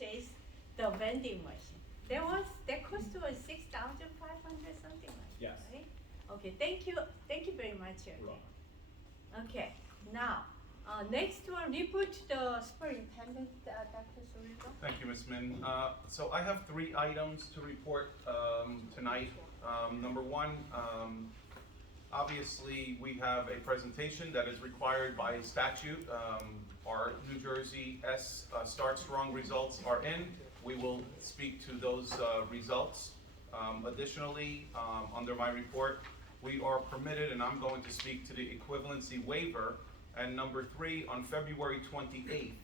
purchase the vending machine. That cost was 6,500 something like that, Yes. right? Okay, thank you very much. You're welcome. Okay, now, next one, report to the superintendent, Dr. Surigo. Thank you, Ms. Min. So I have 3 items to report tonight. Number one, obviously we have a presentation that is required by statute. Our New Jersey Start Strong results are in. We will speak to those results. Additionally, under my report, we are permitted, and I'm going to speak to the equivalency waiver. And number 3, on February 28th,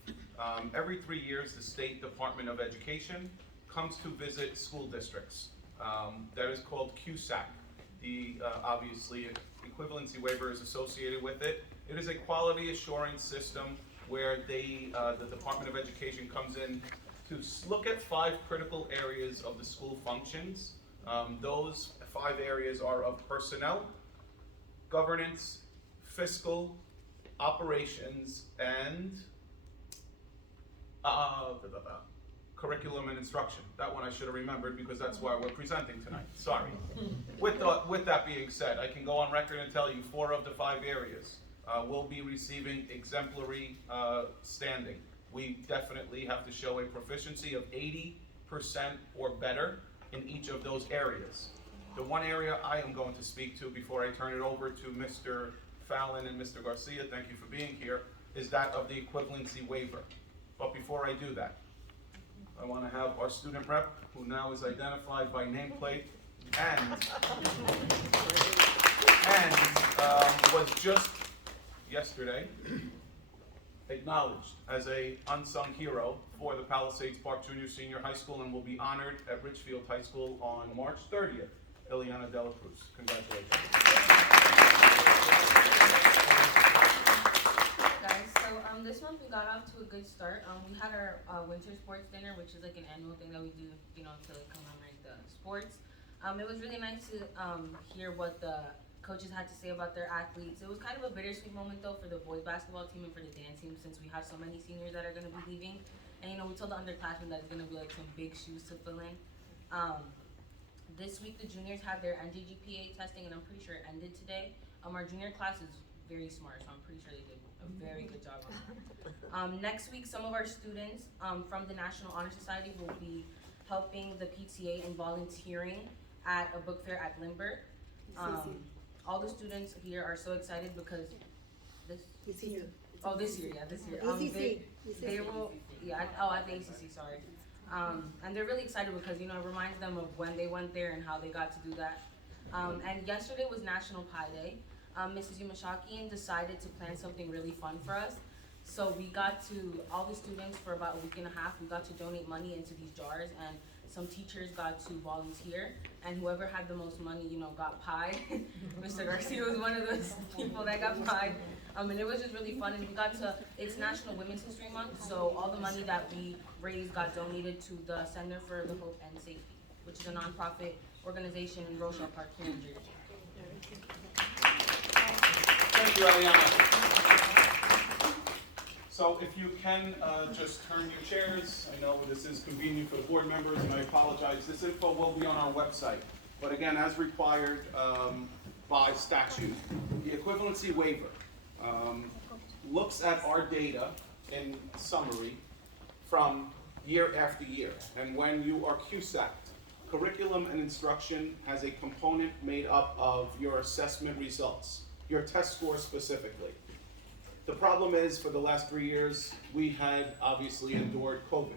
every 3 years, the State Department of Education comes to visit school districts. That is called QSAC. The obviously equivalency waiver is associated with it. It is a quality assurance system where the Department of Education comes in to look at 5 critical areas of the school functions. Those 5 areas are of personnel, governance, fiscal, operations, and curriculum and instruction. That one I should have remembered because that's why we're presenting tonight. Sorry. With that being said, I can go on record and tell you 4 of the 5 areas will be receiving exemplary standing. We definitely have to show a proficiency of 80% or better in each of those areas. The one area I am going to speak to before I turn it over to Mr. Fallon and Mr. Garcia, thank you for being here, is that of the equivalency waiver. But before I do that, I want to have our student rep, who now is identified by nameplate and was just yesterday acknowledged as a unsung hero for the Palisades Park Junior Senior High School and will be honored at Richfield High School on March 30th. Ileana Dela Cruz, congratulations. Guys, so this month we got off to a good start. We had our winter sports dinner, which is like an annual thing that we do, to commemorate the sports. It was really nice to hear what the coaches had to say about their athletes. It was kind of a bittersweet moment though for the boys basketball team and for the dance team, since we have so many seniors that are going to be leaving. And we told the underclassmen that it's going to be like some big shoes to fill in. This week the juniors had their NJGPA testing, and I'm pretty sure it ended today. Our junior class is very smart, so I'm pretty sure they did a very good job on that. Next week, some of our students from the National Honor Society will be helping the PTA and volunteering at a book fair at Lindbergh. All the students here are so excited because this year. This year. They will, at the ACC, sorry. And they're really excited because, it reminds them of when they went there and how they got to do that. And yesterday was National Pie Day. Mrs. Yumashakian decided to plan something really fun for us. So we got to, all the students for about a week and a half, we got to donate money into these jars, and some teachers got to volunteer, and whoever had the most money, got pie. Mr. Garcia was one of those people that got pie. And it was just really fun, and we got to, it's National Women's History Month, so all the money that we raised got donated to the Center for the Hope and Safety, which is a nonprofit organization in Rochelle Park here in Jersey. Thank you, Eliana. So if you can just turn your chairs. I know this is convenient for the board members, and I apologize. This info will be on our website. But again, as required by statute, the equivalency waiver looks at our data in summary from year after year. And when you are QSAC'd, curriculum and instruction has a component made up of your assessment results, your test scores specifically. The problem is, for the last 3 years, we had obviously endured COVID,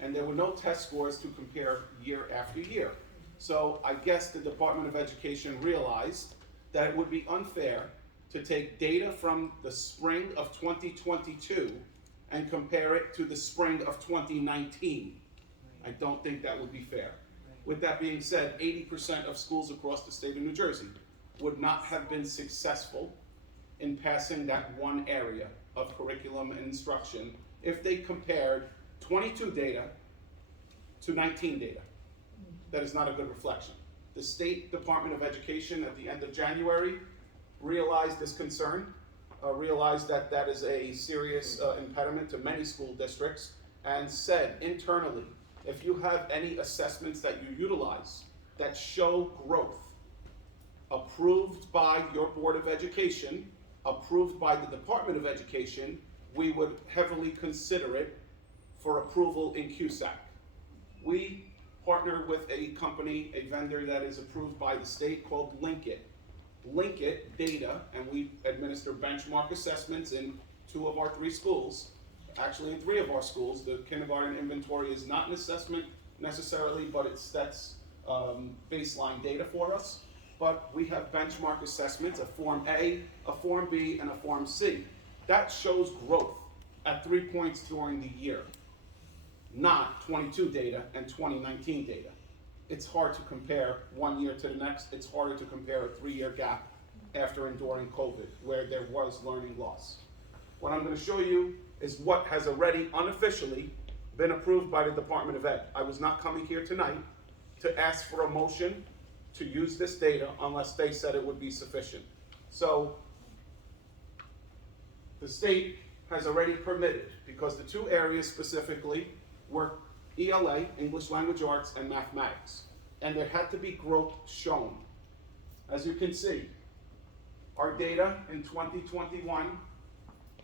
and there were no test scores to compare year after year. So I guess the Department of Education realized that it would be unfair to take data from the spring of 2022 and compare it to the spring of 2019. I don't think that would be fair. With that being said, 80% of schools across the state of New Jersey would not have been successful in passing that one area of curriculum and instruction if they compared 22 data to 19 data. That is not a good reflection. The State Department of Education at the end of January realized this concern, realized that that is a serious impediment to many school districts, and said internally, if you have any assessments that you utilize that show growth, approved by your Board of Education, approved by the Department of Education, we would heavily consider it for approval in QSAC. We partner with a company, a vendor that is approved by the state called Linkit. Linkit data, and we administer benchmark assessments in 2 of our 3 schools. Actually, in 3 of our schools, the kindergarten inventory is not an assessment necessarily, but that's baseline data for us. But we have benchmark assessments, a Form A, a Form B, and a Form C. That shows growth at 3 points during the year, not 22 data and 2019 data. It's hard to compare one year to the next. It's harder to compare a 3-year gap after enduring COVID, where there was learning loss. What I'm going to show you is what has already unofficially been approved by the Department of Ed. I was not coming here tonight to ask for a motion to use this data unless they said it would be sufficient. So the state has already permitted, because the 2 areas specifically were ELA, English Language Arts, and mathematics. And there had to be growth shown. As you can see, our data in 2021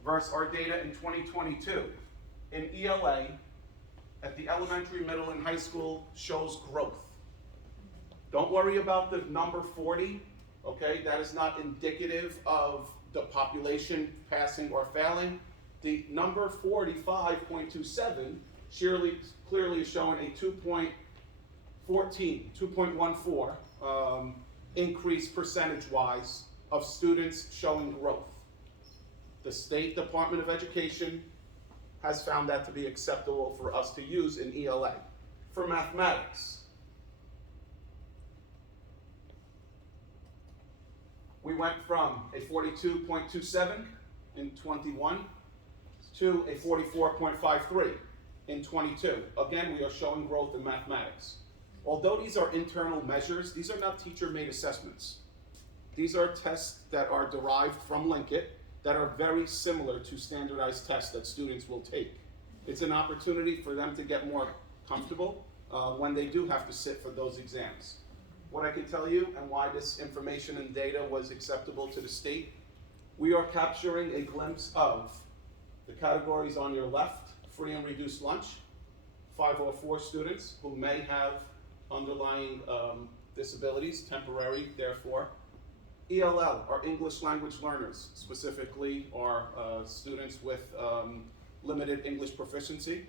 versus our data in 2022. In ELA, at the elementary, middle, and high school shows growth. Don't worry about the number 40, okay? That is not indicative of the population passing or failing. The number 45.27 clearly is showing a 2.14 increase percentage-wise of students showing growth. The State Department of Education has found that to be acceptable for us to use in ELA. For mathematics, we went from a 42.27 in 21 to a 44.53 in 22. Again, we are showing growth in mathematics. Although these are internal measures, these are not teacher-made assessments. These are tests that are derived from Linkit that are very similar to standardized tests that students will take. It's an opportunity for them to get more comfortable when they do have to sit for those exams. What I can tell you, and why this information and data was acceptable to the state, we are capturing a glimpse of the categories on your left: free and reduced lunch, 504 students who may have underlying disabilities, temporary, therefore. ELL, our English language learners, specifically our students with limited English proficiency,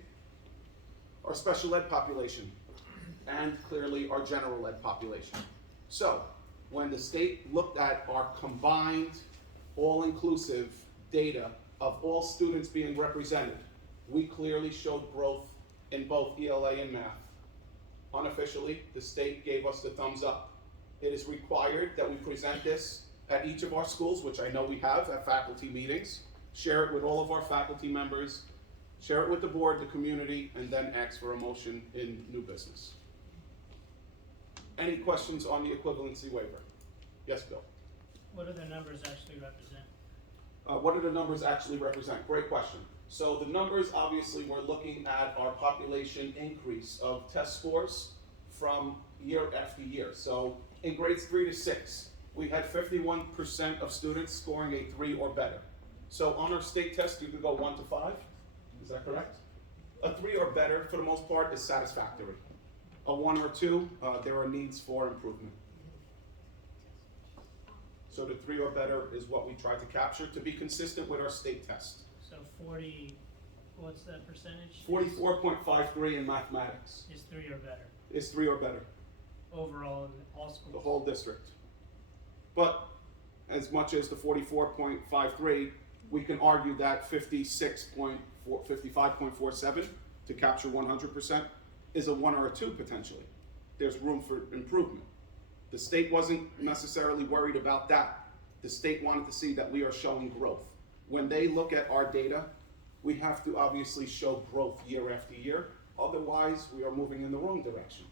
our special ed population, and clearly our general ed population. So, when the state looked at our combined, all-inclusive data of all students being represented, we clearly showed growth in both ELA and math. Unofficially, the state gave us the thumbs up. It is required that we present this at each of our schools, which I know we have at faculty meetings, share it with all of our faculty members, share it with the board, the community, and then ask for a motion in new business. Any questions on the equivalency waiver? Yes, Bill? What do the numbers actually represent? What do the numbers actually represent? Great question. So the numbers, obviously, we're looking at our population increase of test scores from year after year. So in grades 3 to 6, we had 51% of students scoring a 3 or better. So on our state test, you could go 1 to 5. Is that correct? A 3 or better, for the most part, is satisfactory. A 1 or 2, there are needs for improvement. So the 3 or better is what we try to capture to be consistent with our state test. So 40, what's that percentage? 44.53 in mathematics Is 3 or better, is 3 or better, overall in all schools? the whole district. But as much as the 44.53, we can argue that 55.47 to capture 100% is a 1 or a 2 potentially. There's room for improvement. The state wasn't necessarily worried about that. The state wanted to see that we are showing growth. When they look at our data, we have to obviously show growth year after year. Otherwise, we are moving in the wrong direction.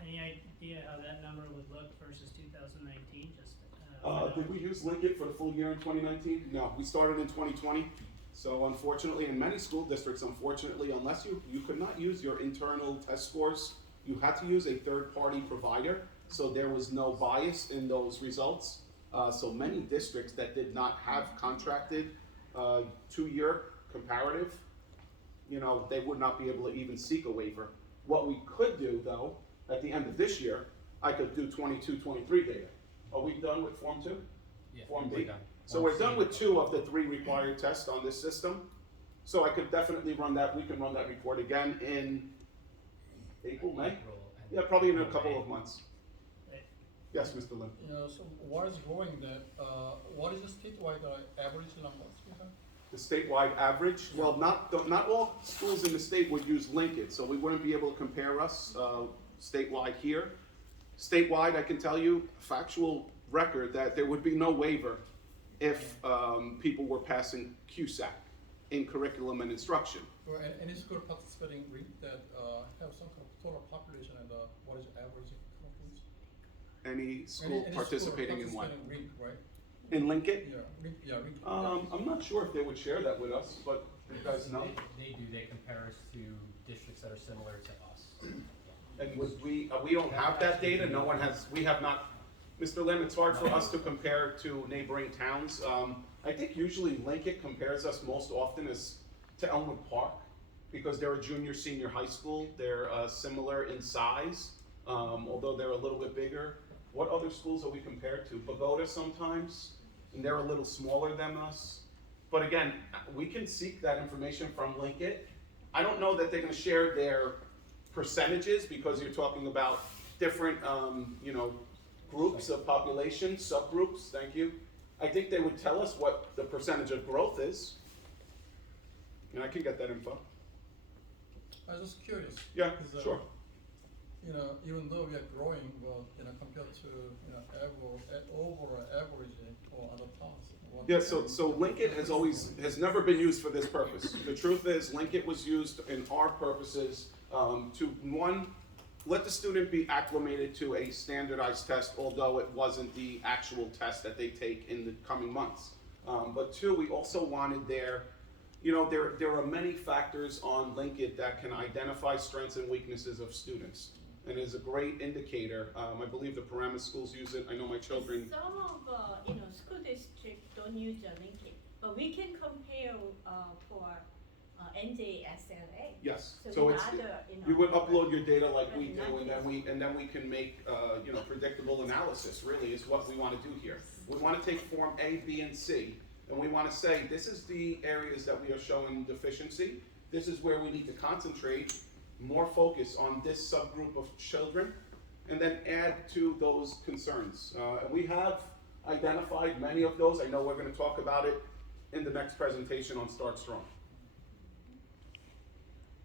Any idea how that number would look versus 2019? Did we use Linkit for the full year in 2019? No, we started in 2020. So unfortunately, in many school districts, unfortunately, unless you could not use your internal test scores, you had to use a third-party provider, so there was no bias in those results. So many districts that did not have contracted 2-year comparative, they would not be able to even seek a waiver. What we could do, though, at the end of this year, I could do 22-23 data. Are we done with Form 2? Yeah, Form we're B? done. So we're done with 2 of the 3 required tests on this system. So I could definitely run that, we can run that report again in April, May? April and Yeah, probably in a April, couple May. of months. Right. Yes, Mr. Lim? So what is growing there, what is the statewide average numbers you have? The statewide average, well, not all schools in the state would use Lincoln, so we wouldn't be able to compare us statewide here. Statewide, I can tell you, factual record that there would be no waiver if people were passing QSAC in curriculum and instruction. Or any school participating REAP that have some kind of total population and what is average countries? Any school participating in what? REAP, right? In Lincoln? Yeah, REAP. I'm not sure if they would share that with us, but you guys know. They do, they compare us to districts that are similar to us. And we don't have that data, no one has, we have not, Mr. Lim, it's hard for us to compare to neighboring towns. I think usually Lincoln compares us most often as to Elmwood Park, because they're a junior, senior high school, they're similar in size, although they're a little bit bigger. What other schools are we compared to? Pagoda sometimes, and they're a little smaller than us. But again, we can seek that information from Lincoln. I don't know that they're gonna share their percentages, because you're talking about different, groups of population, subgroups, thank you. I think they would tell us what the percentage of growth is. And I can get that info. I was just curious. Yeah, because, sure. Even though we are growing, well, compared to, overall average or other towns. Yeah, so Lincoln has never been used for this purpose. The truth is, Lincoln was used in our purposes to, one, let the student be acclimated to a standardized test, although it wasn't the actual test that they take in the coming months. But 2, we also wanted there are many factors on Lincoln that can identify strengths and weaknesses of students. And is a great indicator. I believe the Paramus schools use it. I know my children. Some of school districts don't use the Lincoln, but we can compare for NJSLA. Yes. So So we it's rather, you would upload your data like we But do, and not then we can make predictable analysis. Really, is what we want to do here. We want to take Form A, B, and C, and we want to say this is the areas that we are showing deficiency. This is where we need to concentrate. More focus on this subgroup of children, and then add to those concerns. We have identified many of those. I know we're going to talk about it in the next presentation on Start Strong.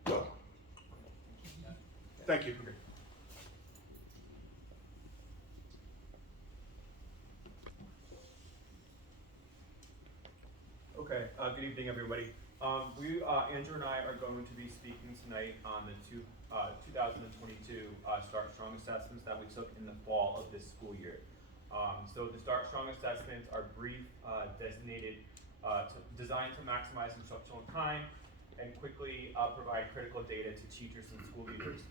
So, thank you. Okay, good evening, everybody. Andrew and I are going to be speaking tonight on the 2022 Start Strong assessments that we took in the fall of this school year. So the Start Strong assessments are brief, designed to maximize instructional time and quickly provide critical data to teachers and school leaders.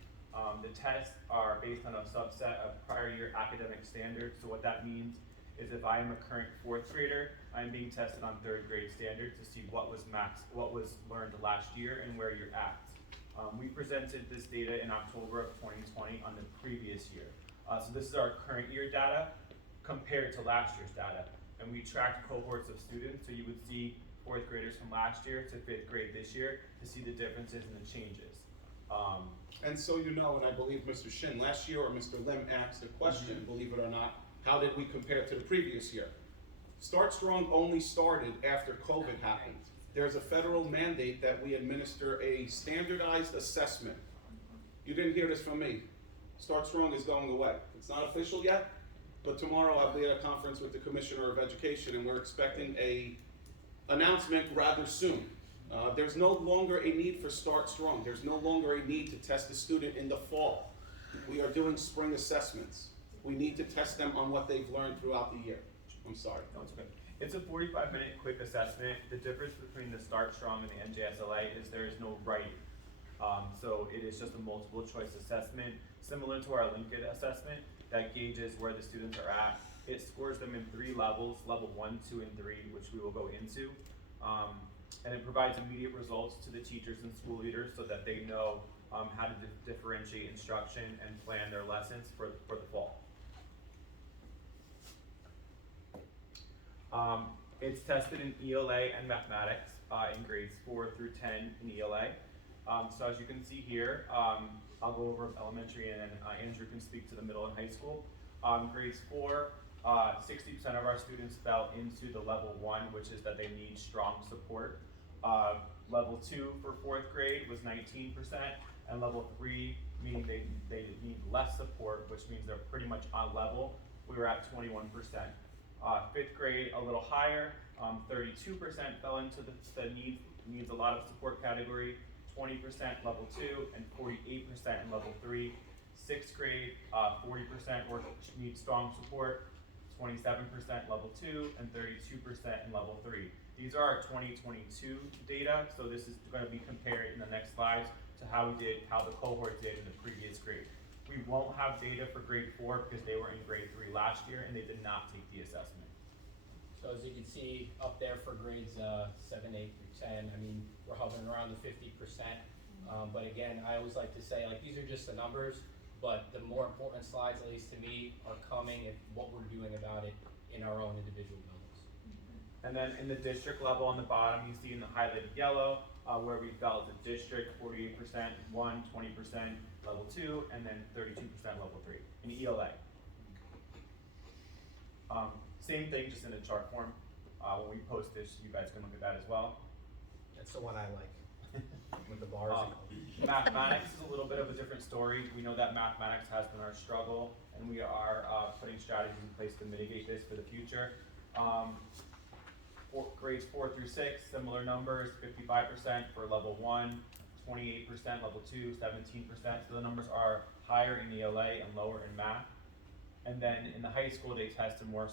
The tests are based on a subset of prior year academic standards. So what that means is if I am a current 4th grader, I'm being tested on 3rd grade standards to see what was learned last year and where you're at. We presented this data in October of 2020 on the previous year. So this is our current year data compared to last year's data. And we tracked cohorts of students, so you would see 4th graders from last year to 5th grade this year to see the differences and the changes. And so and I believe Mr. Shin last year, or Mr. Lim asked a question, believe it or not, how did we compare to the previous year? Start Strong only started after COVID happened. There's a federal mandate that we administer a standardized assessment. You didn't hear this from me. Start Strong is going away. It's not official yet, but tomorrow I'll be at a conference with the Commissioner of Education, and we're expecting an announcement rather soon. There's no longer a need for Start Strong. There's no longer a need to test a student in the fall. We are doing spring assessments. We need to test them on what they've learned throughout the year. I'm sorry. No, it's good. It's a 45-minute quick assessment. The difference between the Start Strong and the NJSLA is there is no right. So it is just a multiple choice assessment, similar to our Lincoln assessment that gauges where the students are at. It scores them in 3 levels, level 1, 2, and 3, which we will go into. And it provides immediate results to the teachers and school leaders so that they know how to differentiate instruction and plan their lessons for the fall. It's tested in ELA and mathematics in grades 4 through 10 in ELA. So as you can see here, I'll go over elementary and then Andrew can speak to the middle and high school. Grades 4, 60% of our students fell into the level 1, which is that they need strong support. Level 2 for 4th grade was 19%, and level 3, meaning they need less support, which means they're pretty much on level, we were at 21%. 5th grade, a little higher, 32% fell into the needs a lot of support category, 20% level 2, and 48% in level 3. 6th grade, 40% need strong support, 27% level 2, and 32% in level 3. These are our 2022 data, so this is going to be compared in the next slides to how the cohort did in the previous grade. We won't have data for grade 4 because they were in grade 3 last year and they did not take the assessment. So as you can see up there for grades 7, 8 through 10, I mean, we're hovering around the 50%. But again, I always like to say, like, these are just the numbers, but the more important slides, at least to me, are coming and what we're doing about it in our own individual buildings. And then in the district level on the bottom, you see in the highlighted yellow, where we fell as a district, 48%, 1, 20%, level 2, and then 32% level 3 in ELA. Same thing, just in a chart form. When we post this, you guys can look at that as well. That's the one I like, with the bars. Mathematics is a little bit of a different story. We know that mathematics has been our struggle, and we are putting strategies in place to mitigate this for the future. Grades 4 through 6, similar numbers, 55% for level 1, 28% level 2, 17%. So the numbers are higher in ELA and lower in math. And then in the high school, they test in more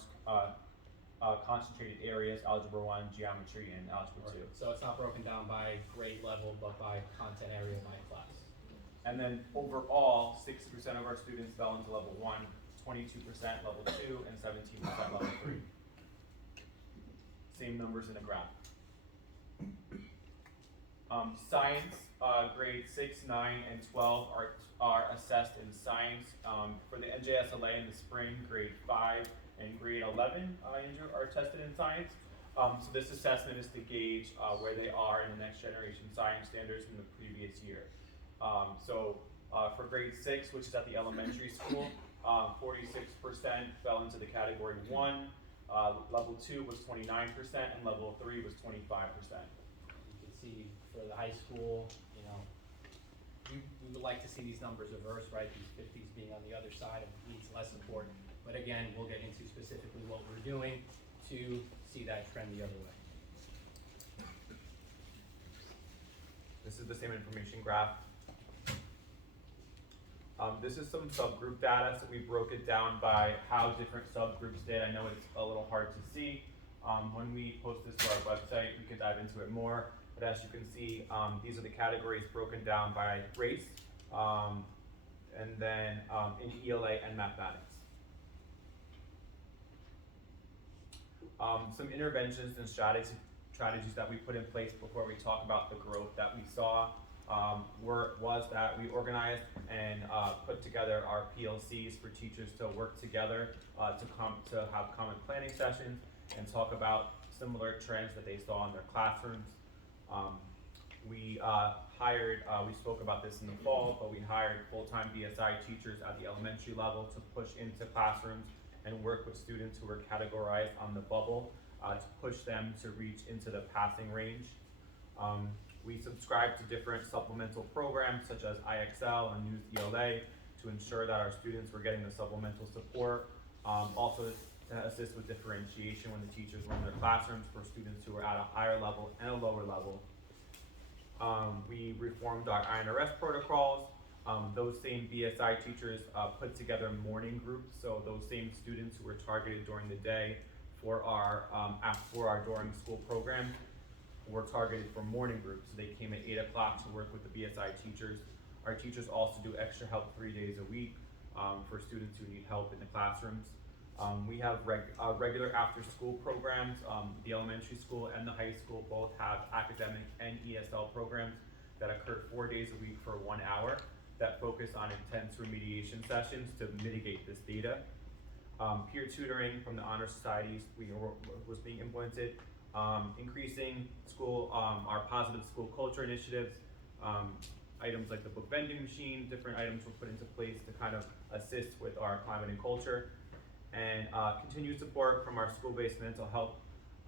concentrated areas, algebra 1, geometry, and algebra 2. So it's not broken down by grade level, but by content area by class. And then overall, 60% of our students fell into level 1, 22% level 2, and 17% level 3. Same numbers in a graph. Science, grades 6, 9, and 12 are assessed in science. For the NJSLA in the spring, grade 5 and grade 11, Andrew, are tested in science. So this assessment is to gauge where they are in the next generation science standards from the previous year. For grade 6, which is at the elementary school, 46% fell into the category 1. Level 2 was 29%, and level 3 was 25%. You can see for the high school, you know, we would like to see these numbers reverse, right? These 50s being on the other side of needs less support. But again, we'll get into specifically what we're doing to see that trend the other way. This is the same information graph. This is some subgroup data, so we broke it down by how different subgroups did. I know it's a little hard to see. When we post this to our website, we can dive into it more. But as you can see, these are the categories broken down by race, and then in ELA and mathematics. Some interventions and strategies that we put in place before we talk about the growth that we saw was that we organized and put together our PLCs for teachers to work together to have common planning sessions and talk about similar trends that they saw in their classrooms. We spoke about this in the fall, but we hired full-time BSI teachers at the elementary level to push into classrooms and work with students who were categorized on the bubble to push them to reach into the passing range. We subscribe to different supplemental programs such as IXL and News ELA to ensure that our students were getting the supplemental support. Also to assist with differentiation when the teachers were in their classrooms for students who were at a higher level and a lower level. We reformed our INRS protocols. Those same BSI teachers put together morning groups, so those same students who were targeted during the day for our during school program were targeted for morning groups. So they came at 8 o'clock to work with the BSI teachers. Our teachers also do extra help 3 days a week for students who need help in the classrooms. We have regular after-school programs. The elementary school and the high school both have academic and ESL programs that occur 4 days a week for 1 hour that focus on intense remediation sessions to mitigate this data. Peer tutoring from the honor societies was being implemented. Increasing school, our positive school culture initiatives, items like the book vending machine, different items were put into place to kind of assist with our climate and culture. And continued support from our school-based mental health,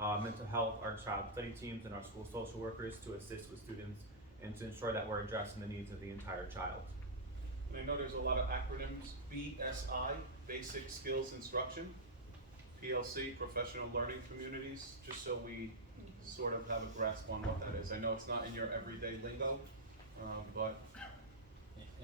our child study teams, and our school social workers to assist with students and to ensure that we're addressing the needs of the entire child. And I know there's a lot of acronyms, BSI, Basic Skills Instruction, PLC, Professional Learning Communities, just so we sort of have a grasp on what that is. I know it's not in your everyday lingo, but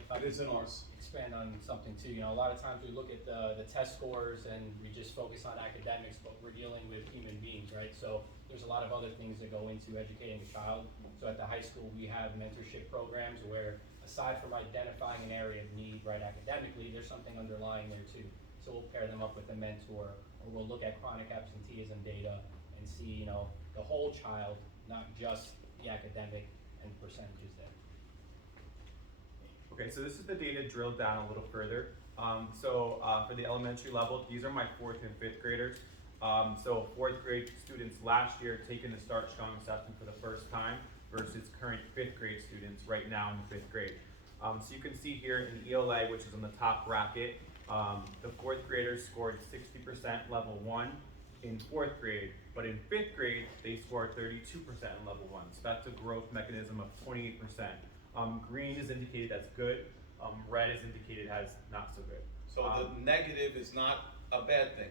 If I it is in could ours. expand on something too, a lot of times we look at the test scores and we just focus on academics, but we're dealing with human beings, right? So there's a lot of other things that go into educating a child. So at the high school, we have mentorship programs where aside from identifying an area of need, right, academically, there's something underlying there too. So we'll pair them up with a mentor, or we'll look at chronic absenteeism data and see, the whole child, not just the academic and percentages there. Okay, so this is the data drilled down a little further. For the elementary level, these are my 4th and 5th graders. So 4th grade students last year taking the Start Strong assessment for the first time versus current 5th grade students right now in the 5th grade. So you can see here in ELA, which is on the top bracket, the 4th graders scored 60% level 1 in 4th grade, but in 5th grade, they scored 32% in level 1. So that's a growth mechanism of 28%. Green is indicated as good, red is indicated as not so good. So the negative is not a bad thing.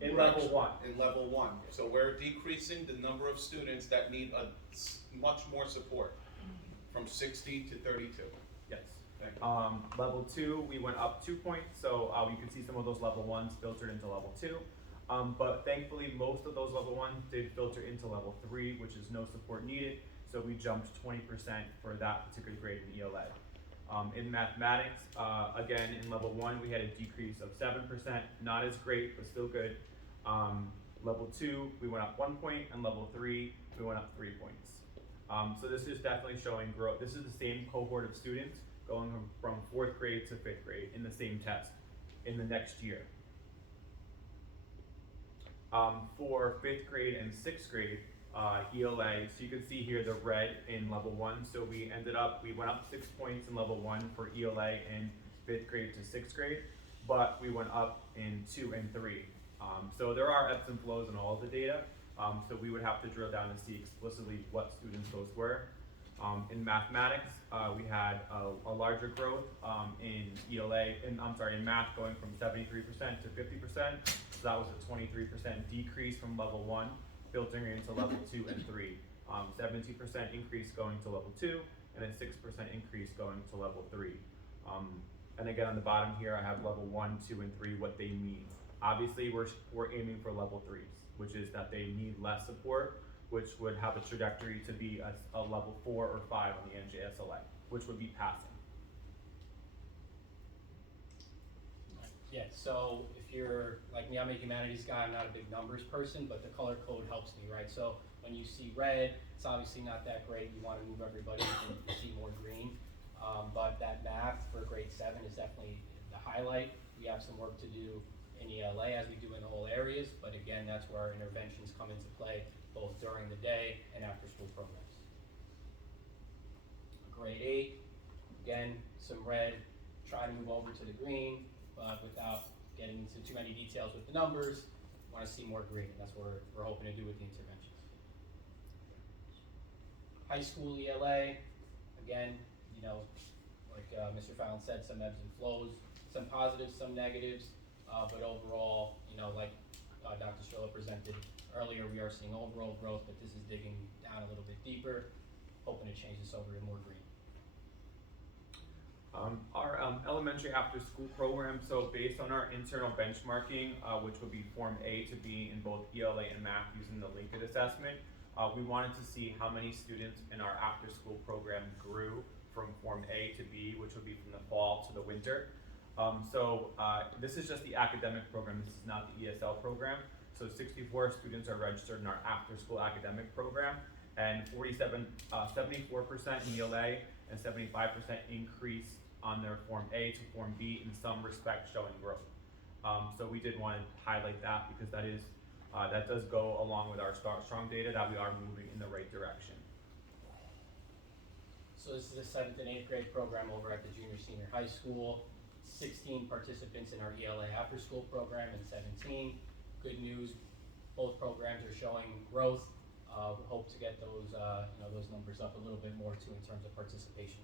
In We're level actually- 1. In level 1. So we're decreasing the number of students that need much more support from 60 to 32. Yes. Thank you. Level 2, we went up 2 points, so you can see some of those level 1s filtered into level 2. But thankfully, most of those level 1s did filter into level 3, which is no support needed, so we jumped 20% for that particular grade in ELA. In mathematics, again, in level 1, we had a decrease of 7%, not as great, but still good. Level 2, we went up 1 point, and level 3, we went up 3 points. So this is definitely showing growth. This is the same cohort of students going from 4th grade to 5th grade in the same test in the next year. For 5th grade and 6th grade, ELA, so you can see here the red in level 1, so we went up 6 points in level 1 for ELA in 5th grade to 6th grade, but we went up in 2 and 3. So there are ebbs and flows in all of the data, so we would have to drill down and see explicitly what students those were. In mathematics, we had a larger growth in in math going from 73% to 50%, so that was a 23% decrease from level 1, filtering into level 2 and 3. 17% increase going to level 2, and a 6% increase going to level 3. And again, on the bottom here, I have level 1, 2, and 3, what they need. Obviously, we're aiming for level 3s, which is that they need less support, which would have a trajectory to be a level 4 or 5 on the NJSLA, which would be passing. Yeah, so if you're like me, I'm a humanities guy, I'm not a big numbers person, but the color code helps me, right? So when you see red, it's obviously not that great, you wanna move everybody, you see more green. But that math for grade 7 is definitely the highlight. We have some work to do in ELA as we do in all areas, but again, that's where our interventions come into play, both during the day and after school programs. Grade 8, again, some red, try to move over to the green, but without getting into too many details with the numbers, want to see more green, and that's what we're hoping to do with the interventions. High school ELA, again, like Mr. Fallon said, some ebbs and flows, some positives, some negatives, but overall, like Dr. Strillo presented earlier, we are seeing overall growth, but this is digging down a little bit deeper, hoping to change this over to more green. Our elementary after-school program, so based on our internal benchmarking, which would be Form A to B in both ELA and math using the Linked assessment, we wanted to see how many students in our after-school program grew from Form A to B, which would be from the fall to the winter. This is just the academic program, this is not the ESL program. So 64 students are registered in our after-school academic program, and 74% in ELA and 75% increase on their Form A to Form B in some respects showing growth. So we did want to highlight that because that does go along with our Start Strong data that we are moving in the right direction. So this is the 7th and 8th grade program over at the junior senior high school. 16 participants in our ELA after school program and 17. Good news, both programs are showing growth. We hope to get those those numbers up a little bit more too in terms of participation.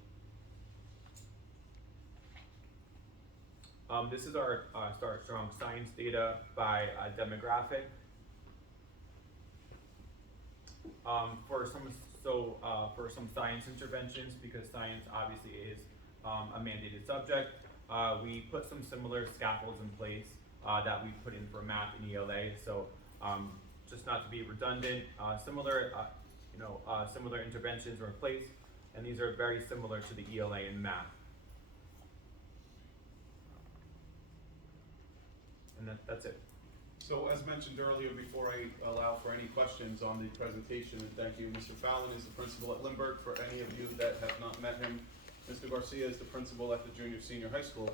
This is our Start Strong science data by demographic. For some science interventions, because science obviously is a mandated subject, we put some similar scaffolds in place that we put in for math and ELA. So just not to be redundant, similar interventions are in place, and these are very similar to the ELA and math. And that's it. So as mentioned earlier, before I allow for any questions on the presentation, and thank you, Mr. Fallon is the principal at Lindbergh. For any of you that have not met him, Mr. Garcia is the principal at the junior senior high school.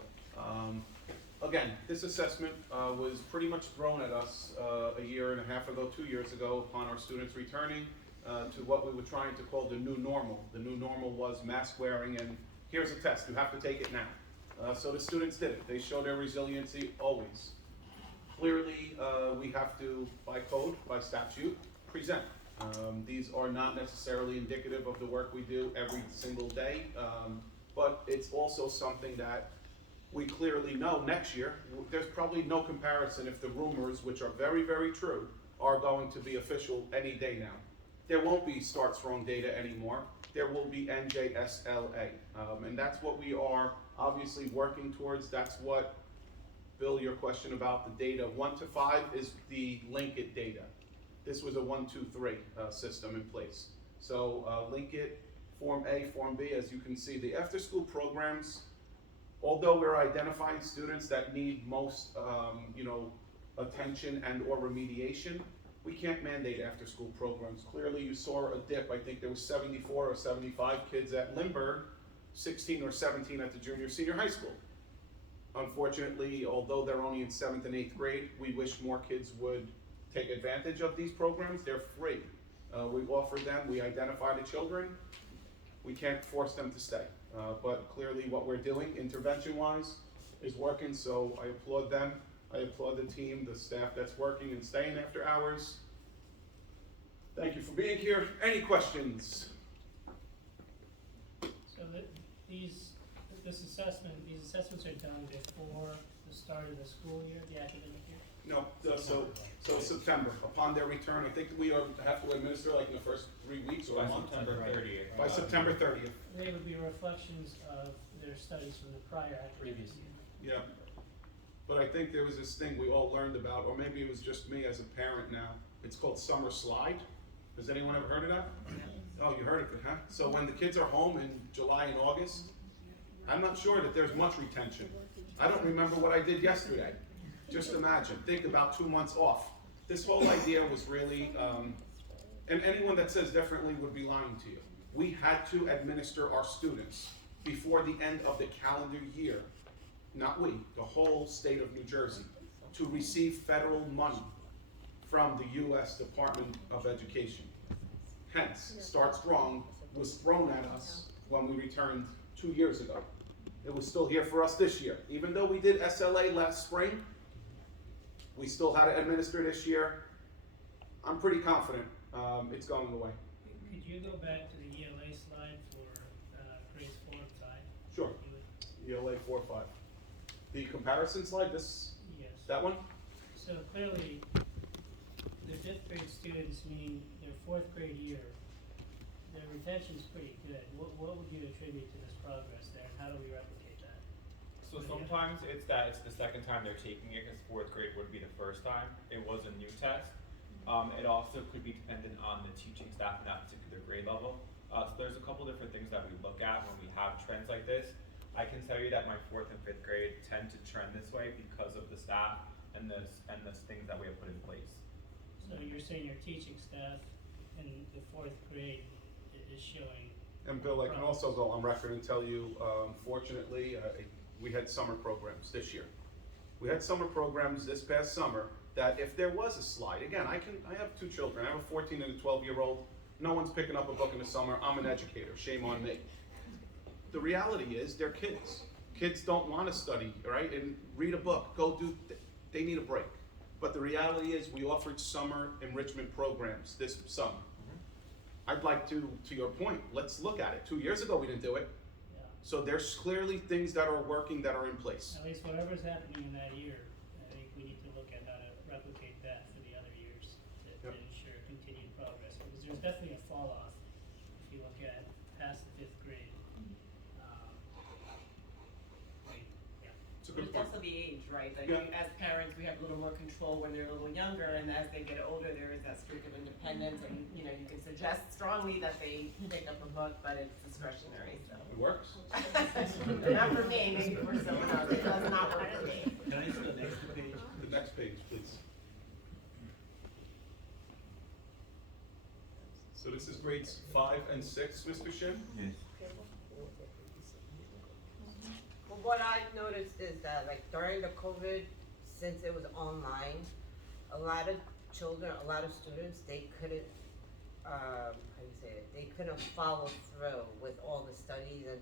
Again, this assessment was pretty much thrown at us a year and a half ago, 2 years ago, upon our students returning to what we were trying to call the new normal. The new normal was mask wearing, and here's a test, you have to take it now. So the students did it. They showed their resiliency always. Clearly, we have to, by code, by statute, present. These are not necessarily indicative of the work we do every single day, but it's also something that we clearly know next year, there's probably no comparison if the rumors, which are very, very true, are going to be official any day now. There won't be Start Strong data anymore. There will be NJSLA, and that's what we are obviously working towards. That's what, Bill, your question about the data, 1 to 5 is the Linked data. This was a 1, 2, 3 system in place. So Linked, Form A, Form B, as you can see, the after-school programs, although we're identifying students that need most attention and or remediation, we can't mandate after-school programs. Clearly you saw a dip. I think there was 74 or 75 kids at Lindbergh, 16 or 17 at the junior senior high school. Unfortunately, although they're only in 7th and 8th grade, we wish more kids would take advantage of these programs. They're free. We offer them, we identify the children. We can't force them to stay. But clearly what we're doing intervention-wise is working, so I applaud them. I applaud the team, the staff that's working and staying after hours. Thank you for being here. Any questions? So these assessments are done before the start of the school year, the academic year? No, so September, upon their return, I think we have to administer like in the first 3 weeks or a month. September 30th. By September 30th. They would be reflections of their studies from the prior academic Previous year. Yeah. But I think there was this thing we all learned about, or maybe it was just me as a parent now. It's called summer slide. Has anyone ever heard of that? Oh, you heard of it, huh? So when the kids are home in July and August, I'm not sure that there's much retention. I don't remember what I did yesterday. Just imagine, think about 2 months off. This whole idea was really, and anyone that says differently would be lying to you. We had to administer our students before the end of the calendar year, not we, the whole state of New Jersey, to receive federal money from the U.S. Department of Education. Hence, Start Strong was thrown at us when we returned 2 years ago. It was still here for us this year. Even though we did SLA last spring, we still had to administer this year. I'm pretty confident it's going away. Could you go back to the ELA slide for grades 4 and 5? Sure. You would- ELA 4 or 5. The comparison slide, this, Yes. that one? So clearly, the 5th grade students, meaning their 4th grade year, their retention's pretty good. What would you attribute to this progress there, and how do we replicate that? Sometimes it's that it's the second time they're taking it, because fourth grade would be the first time. It was a new test. It also could be dependent on the teaching staff in that particular grade level. So there's a couple different things that we look at when we have trends like this. I can tell you that my fourth and fifth grade tend to trend this way because of the staff and the things that we have put in place. So you're saying your teaching staff in the fourth grade is showing. And Bill, I can also go on record and tell you, fortunately, we had summer programs this year. We had summer programs this past summer that if there was a slide, again, I have two children. I have a 14 and a 12-year-old. No one's picking up a book in the summer. I'm an educator. Shame on me. The reality is they're kids. Kids don't want to study, right? And read a book, they need a break. But the reality is we offered summer enrichment programs this summer. I'd like to your point, let's look at it. 2 years ago, we didn't do it. Yeah. So there's clearly things that are working that are in place. At least whatever's happening in that year, I think we need to look at how to replicate that for the other years to Yep. ensure continued progress. Because there's definitely a fall off if you look at past the fifth grade. Yeah. It's a good It's point. also the age, right? Like, Yeah. as parents, we have a little more control when they're a little younger, and as they get older, there is that streak of independence, and, you know, you can suggest strongly that they pick up a book, but it's discretionary, so. It works. Not for me, maybe for someone else, it does not work for me. Can I see the next page? The next page, please. So this is grades 5 and 6, Mr. Shin? Yes. Well, what I've noticed is that, like, during the COVID, since it was online, a lot of children, a lot of students, they couldn't, how do you say it? They couldn't follow through with all the studies, and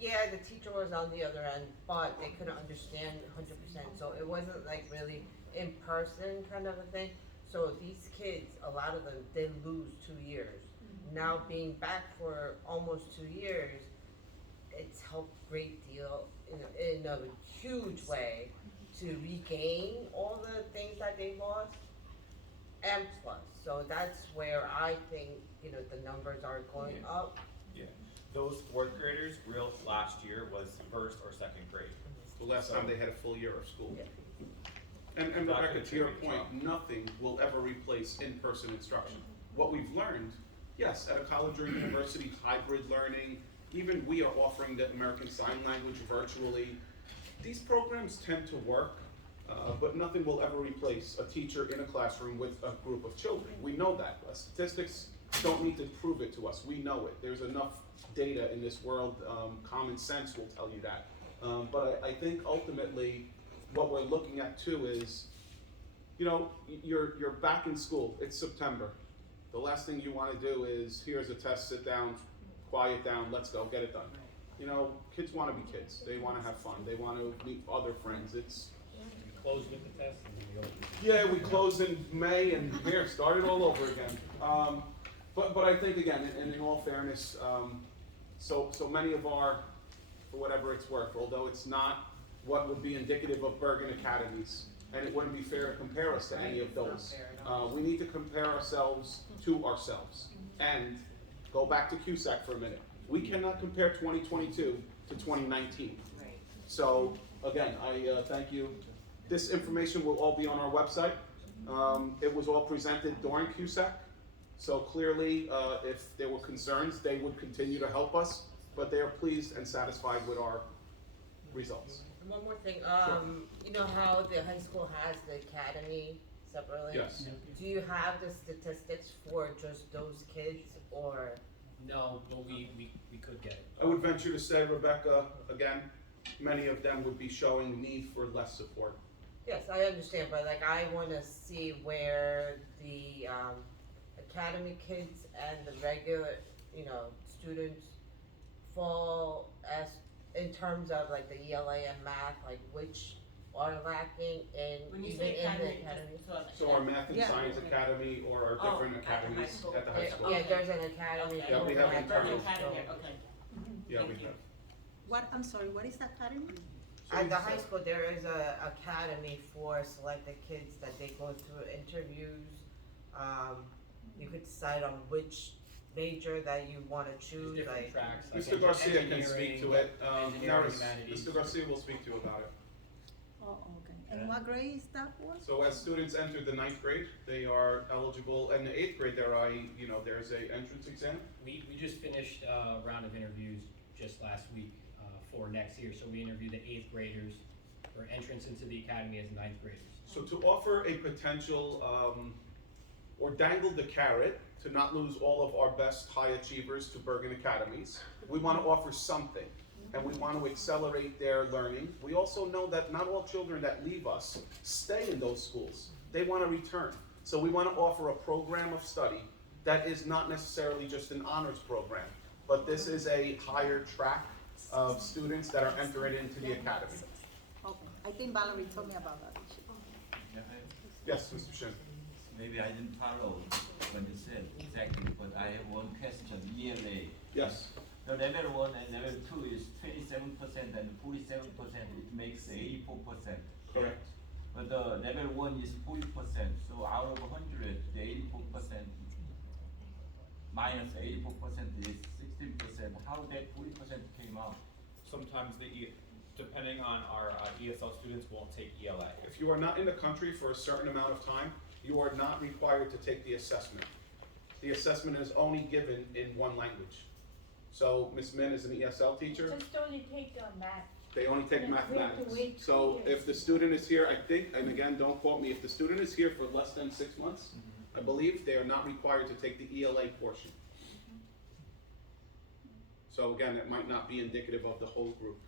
yeah, the teacher was on the other end, but they couldn't understand 100%. So it wasn't like really in person kind of a thing. So these kids, a lot of them, they lose 2 years. Now being back for almost 2 years, it's helped great deal in a huge way to regain all the things that they lost and plus. So that's where I think, you know, the numbers are going up. Yeah. Those fourth graders, real last year was first or second grade. The last time they had a full year of school. Yeah. And Not Rebecca, gonna to your change, point, nothing will ever replace in-person instruction. What we've learned, yes, at a college or university, hybrid learning, even we are offering the American Sign Language virtually. These programs tend to work, but nothing will ever replace a teacher in a classroom with a group of children. We know that. Statistics don't need to prove it to us. We know it. There's enough data in this world. Common sense will tell you that. But I think ultimately, what we're looking at too is, you know, you're back in school. It's September. The last thing you want to do is, here's a test, sit down, quiet down, let's go, get it done. You know, kids want to be kids. They want to have fun. They want to meet other friends. It's We close with the test and then we open. yeah, we close in May and here, start it all over again. But I think again, and in all fairness, so many of our, for whatever it's worth, although it's not what would be indicative of Bergen academies, and it wouldn't be fair to compare us to any of those. We need to compare ourselves to ourselves. And go back to CUSAC for a minute. We cannot compare 2022 to 2019. Right. So again, I thank you. This information will all be on our website. It was all presented during CUSAC. So clearly, if there were concerns, they would continue to help us, but they are pleased and satisfied with our results. One more thing, you know how the high school has the academy separately? Yes. Do you have the statistics for just those kids, or? No, but we could get it. I would venture to say, Rebecca, again, many of them would be showing need for less support. Yes, I understand, but like I wanna see where the, academy kids and the regular, you know, students fall as, in terms of like the ELA and math, like which are lacking in, When you even say in the academy, academy. just So our math and Yeah. science academy or our Oh, different at the high academies school. at the high Yeah, school. yeah, there's an academy. Okay. Yeah, we have program internal- at the high Academy, school. okay. Yeah, we Thank you. have. What, I'm sorry, what is the academy? At the high school, there is a academy for selected kids that they go through interviews. You could decide on which major that you wanna There's choose, different like? tracks. like Mr. Garcia can speak to it. engineering, Naris, humanities. Mr. Garcia will speak to you about it. Oh, okay. And what grade is that for? So as students enter the 9th grade, they are eligible, and the 8th grade, there's a entrance exam. We just finished a round of interviews just last week for next year. So we interviewed the 8th graders for entrance into the academy as 9th graders. So to offer a potential, or dangle the carrot, to not lose all of our best high achievers to Bergen Academies, we want to offer something, and we want to accelerate their learning. We also know that not all children that leave us stay in those schools. They want to return. So we want to offer a program of study that is not necessarily just an honors program, but this is a higher track of students that are entering into the academy. Okay. I think Valerie told me about that issue. Yes, Mr. Shin. Maybe I didn't follow what you said exactly, but I have one question, ELA. Yes. The level 1 and level 2 is 27% and 47%, it makes 84%. Correct. But the level 1 is 40%, so out of 100, the 84% minus 84% is 16%. How that 40% came out? Sometimes depending on our ESL students won't take ELA. If you are not in the country for a certain amount of time, you are not required to take the assessment. The assessment is only given in one language. So Ms. Min is an ESL teacher. Just only take math. They only take And we have to mathematics. wait 2 So years. if the student is here, I think, and again, don't quote me, if the student is here for less than 6 months, I believe they are not required to take the ELA portion. So again, it might not be indicative of the whole group.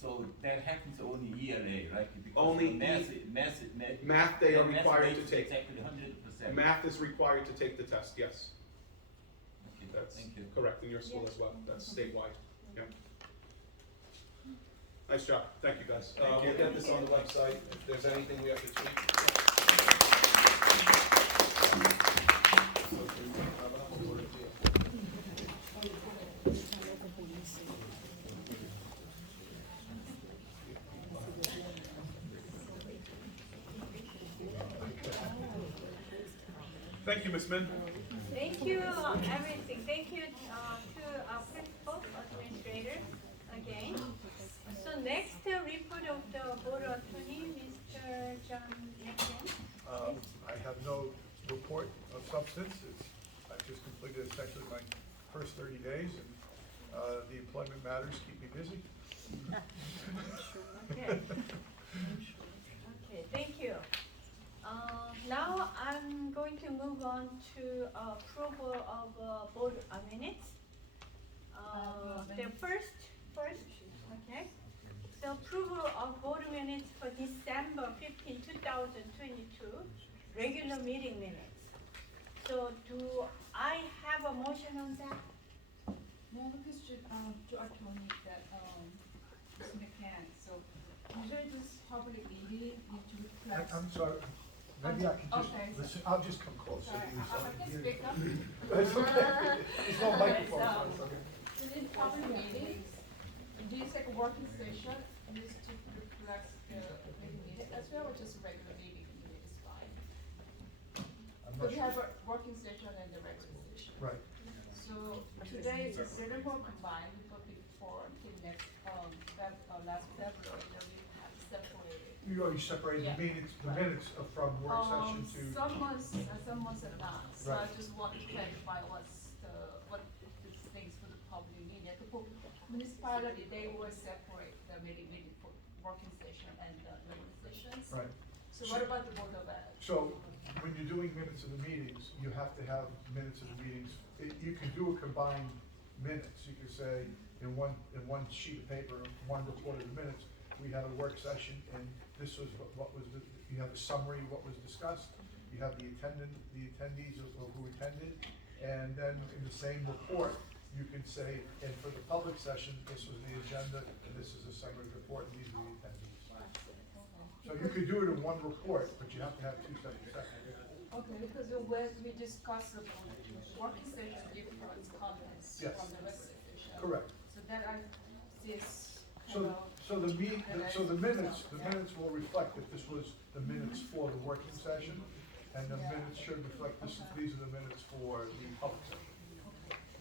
So that happens only ELA, right? Because Only math, Math they are math required to makes take. exactly 100%. Math is required to take the test, yes. Okay, That's thank you. correct in your school as well. That's statewide. Yeah. Nice job. Thank you, guys. We'll get this on the website. If there's anything we have to tweak. Thank you, Ms. Min. Thank you, everything. Thank you to our principal, administrator, again. So next, report of the board attorney, Mr. John Nickson. I have no report of substance. I just completed essentially my first 30 days, and the employment matters keep me busy. Okay. Okay, thank you. Now I'm going to move on to approval of board minutes. The first, okay. So approval of board minutes for December 15, 2022, regular meeting minutes. So do I have a motion on that? No, because to attorney that Mr. McCann, so usually this public meeting need to reflect. I'm sorry, maybe I can just Okay, so- listen, I'll just come closer. Sorry, to you so I can can hear speak you. up. It's okay, there's no microphone, so it's okay. Within public meetings, this like a working session needs to reflect the meeting minute as well, or just regular meeting minute is fine. I'm But not we sure. have a working session and the regular session. Right, So today is very more combined, but before till next, last February, then we have separated. you already separated Yeah. the minutes from work session to. Some months are not, so I Right. just want to clarify what the things for the public meeting. For municipality, they will separate the meeting for working session and the regular sessions. Right. So what about the Board of Ed? So, when you're doing minutes of the meetings, you have to have minutes of the meetings. You can do a combined minutes, you could say, in one sheet of paper, one report of the minutes, we had a work session, and this was what was, you have a summary of what was discussed, you have the attendees of who attended, and then in the same report, you can say, and for the public session, this was the agenda, and this is a summary report, and these are the attendees. So you could do it in one report, but you have to have two separate sections. Okay, because when we discussed the working session, different comments Yes. from the regular session. Correct. So then this So, the minutes will reflect that this was the minutes for the working session, And the Yeah. minutes should reflect, these are the minutes for the public session.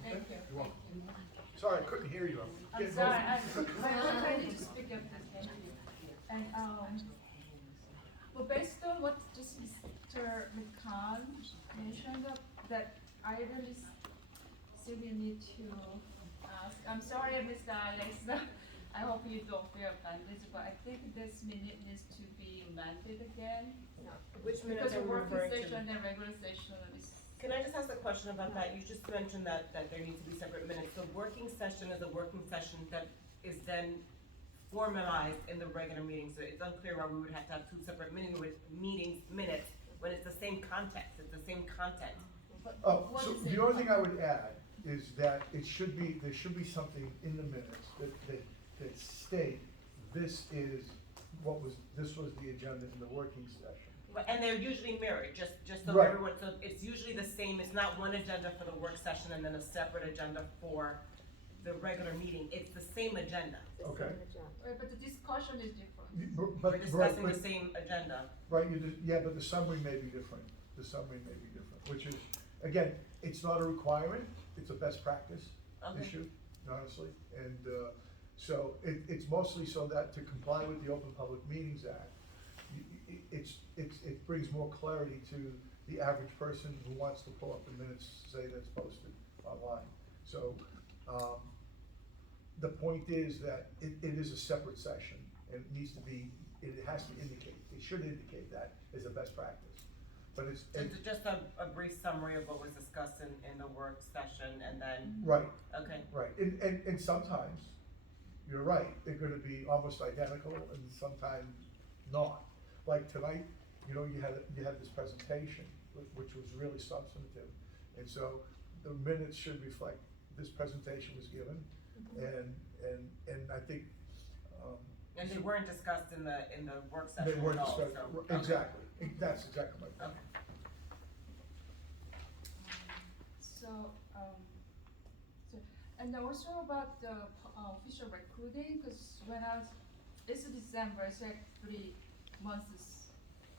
Thank you. You're welcome. Sorry, I couldn't hear you. I'm getting sorry, those- I'm trying to speak up this, thank you. And, well, based on what just Mr. McCann mentioned, that I really still need to ask, I'm sorry, Mr. Alex, I hope you don't feel offended, but I think this minute needs to be amended again. Which minutes Because are the you working referring to? session and regular session is. Can I just ask a question about that? You just mentioned that there needs to be separate minutes. The working session is a working session that is then formalized in the regular meeting, so it's unclear why we would have to have two separate meetings minutes when it's the same context, it's the same content. Oh, What so is the it? only thing I would add is that there should be something in the minutes that state, this was the agenda in the working session. And they're usually mirrored, just so Right. everyone, so it's usually the same, it's not one agenda for the work session and then a separate agenda for the regular meeting, it's the same agenda. Okay. Right, but the discussion is different. We're discussing the same agenda. Right, yeah, but the summary may be different, which is, again, it's not a requirement, it's a best practice Okay. issue, honestly. And, so it's mostly so that to comply with the Open Public Meetings Act, it brings more clarity to the average person who wants to pull up the minutes, say that's posted online. So, the point is that it is a separate session, and it has to indicate, it should indicate that as a best practice. But it's, It's just a brief summary of what was discussed in the work session and then, right, okay. right, and sometimes, you're right, they're gonna be almost identical, and sometimes not. Like tonight, you had this presentation, which was really substantive, and so the minutes should reflect, this presentation was given, and I think, And they weren't discussed in the work session they weren't at all, discussed, so, okay. exactly, that's exactly my point. Okay. And also about the official recruiting, because it's December, it's like 3 months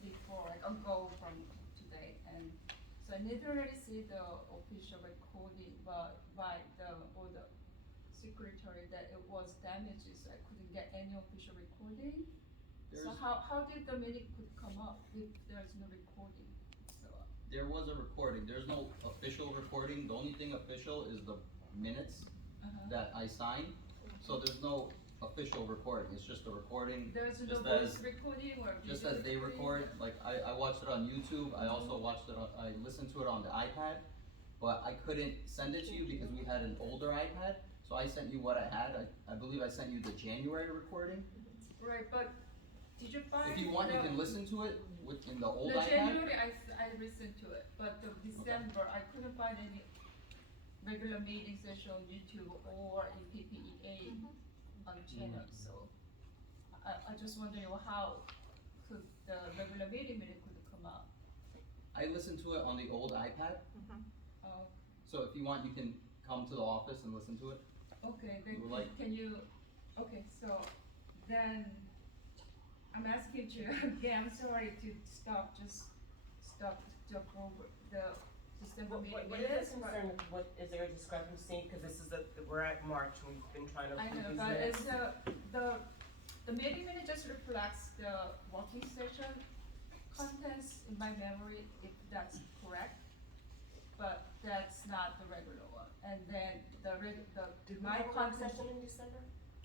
before, like ago from today, and so I never really see the official recording by the secretary that it was damaged, so I couldn't get any official recording. So how did the meeting could come up if there's no recording? So there was a recording. There's no official recording. The only thing official is the minutes that I signed. So there's no official recording. It's just a recording. There's no just voice recording or just video as they recording? record. Like I watched it on YouTube. I also watched it. I listened to it on the iPad, but I couldn't send it to you because we had an older iPad. So I sent you what I had. I believe I sent you the January recording. Right, but did you find? If you want, you can listen to it in the old The iPad. January, I listened to it, but the December, I couldn't find any regular meeting session on YouTube or in PPEA on channel, so I just wondering how could the regular meeting could come out? I listened to it on the old iPad. Oh, So if you want, you can come to the office and listen to it. okay, then You would like- can you, okay, so then I'm asking you again, I'm sorry to stop to approve the December meeting What is minutes, the but- concern, is there a discrepancy, cause this is we're at March, we've been trying to I approve know, these but minutes. it's, the meeting minute just reflects the working session contents in my memory, if that's correct. But that's not the regular one, and then Did we my have a work content. session in December?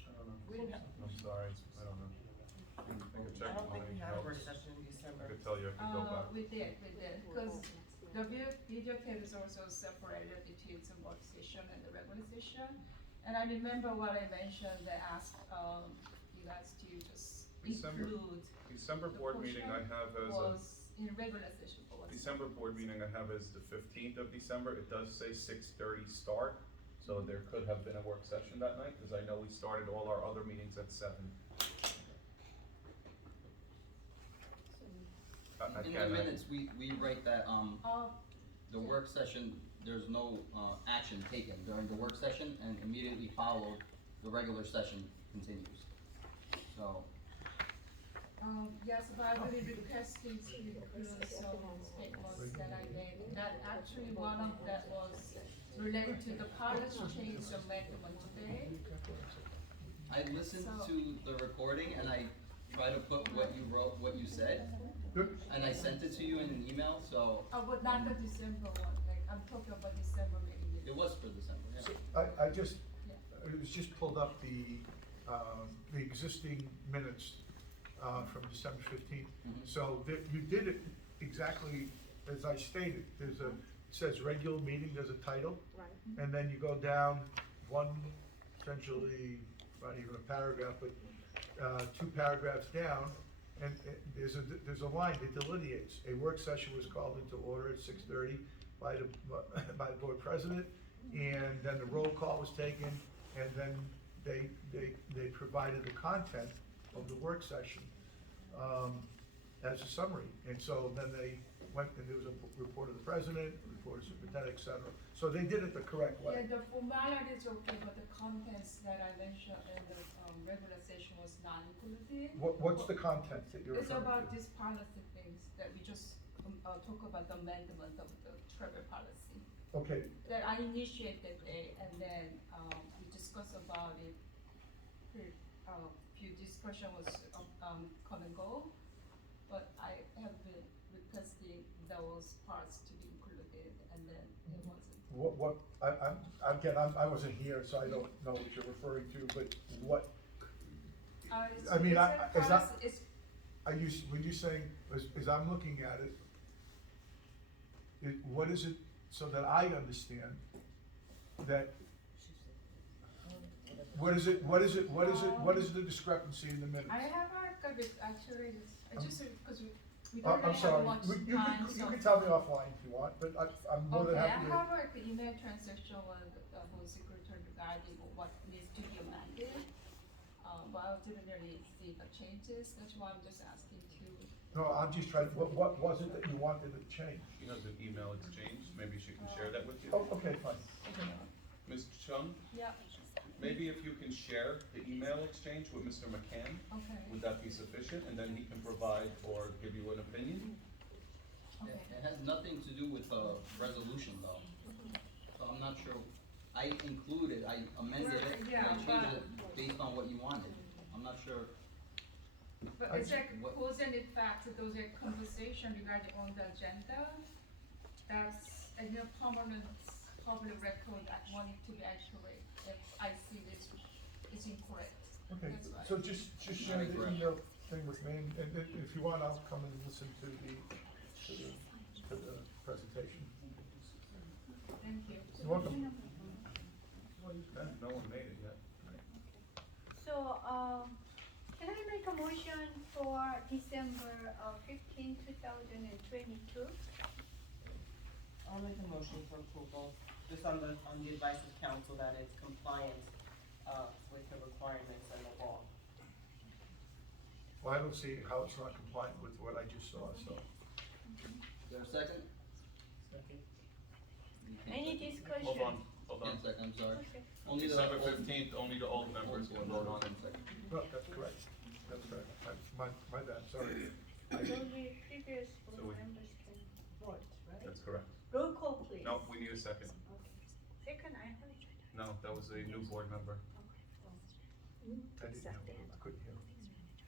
I don't know. We didn't have, I'm sorry, I don't know. I could check I don't my think we had a work notes. session in December. I could tell you, I could go back. We did, because the video tape is also separated between the work session and the regular session. And I remember what I mentioned, I asked, you guys to just December- include December the board meeting I portion have as was in regular session for what's. December board meeting I have is the 15th of December. It does say 6:30 start, so there could have been a work session that night, because I know we started all our other meetings at 7. I In the can't- minutes, we write that, Oh, the work session, there's no, action taken during the work session, and immediately followed, the regular session continues. So, Yes, but I will be requesting to include some statements that I made, that actually one of that was related to the policy change amendment today. I listened So- to the recording and I tried to put what you wrote, what you said, Good. and I sent it to you in an email, so But not the December one, like, I'm talking about December meeting. it was for December, yeah. So I just, it was just pulled up the existing minutes, from December 15th. Mhm. So you did it exactly as I stated. It says regular meeting, there's a title. Right. And then you go down one, essentially, not even a paragraph, but, 2 paragraphs down, and there's a line that delineates. A work session was called into order at 6:30 by the board president, and then the roll call was taken, and then they provided the content of the work session, as a summary. And so then they went, and there was a report of the president, a report of superintendent, et cetera. So they did it the correct Yeah, way. the formality is okay, but the contents that I mentioned in the, regular session was not included. What's the content that you're It's referring about to? these policy things that we just, talk about the amendment of the travel policy. Okay, That I initiated it, and then, we discussed about it. Few discussion was, come and go, but I have been requesting those parts to be included, and then it wasn't. I wasn't here, so I don't know what you're referring to, but what, It's- I mean, it's I- a is that- policy- it's- are you, when you're saying, as I'm looking at it, what is it, so that I understand, that, what is the discrepancy in the minutes? I have a bit, actually, I just, because we I'm don't really sorry, have much you time, can, so. you can tell me offline if you want, but I'm more than Okay, I happy to. have like the email transaction with the whole secretary regarding what needs to be amended. But I didn't really see the changes, that's why I'm just asking to. No, I'm just trying, what was it that you wanted to change? She has an email exchange, maybe she can share that with you. Oh, okay, fine. Ms. Chung, Yeah, maybe if you can share the email exchange with Mr. McCann, okay, would that be sufficient? And then he can provide or give you an opinion? okay. It has nothing to do with the resolution though, so I'm not sure, I included, I amended it, and Yeah, I changed but- it based on what you wanted, I'm not sure. But it's like cause and effect, those are conversation regarding on the agenda. That's a permanent public record, I want it to be accurate, if I see this is incorrect. Okay, That's why. so just share the email thing with me, and if you want, I'll come and listen to the presentation. Thank you. You're welcome. No one made it yet. So, can I make a motion for December 15, 2022? I'll make a motion for approval, just on the advice of council that it's compliant, with the requirements and the law. Well, I don't see how it's not compliant with what I just saw, so. Is there a second? Second. Any discussion? Hold Yeah, on. second, I'm sorry. Okay. Only the December old- 15th, only the old members can vote on it. No, that's correct. That's correct. My bad, sorry. Only previous So board we- members can vote, right? That's correct. Roll call, please. No, we need a second. Okay. Second, I have it. No, that was a new board member. I didn't hear, I couldn't hear.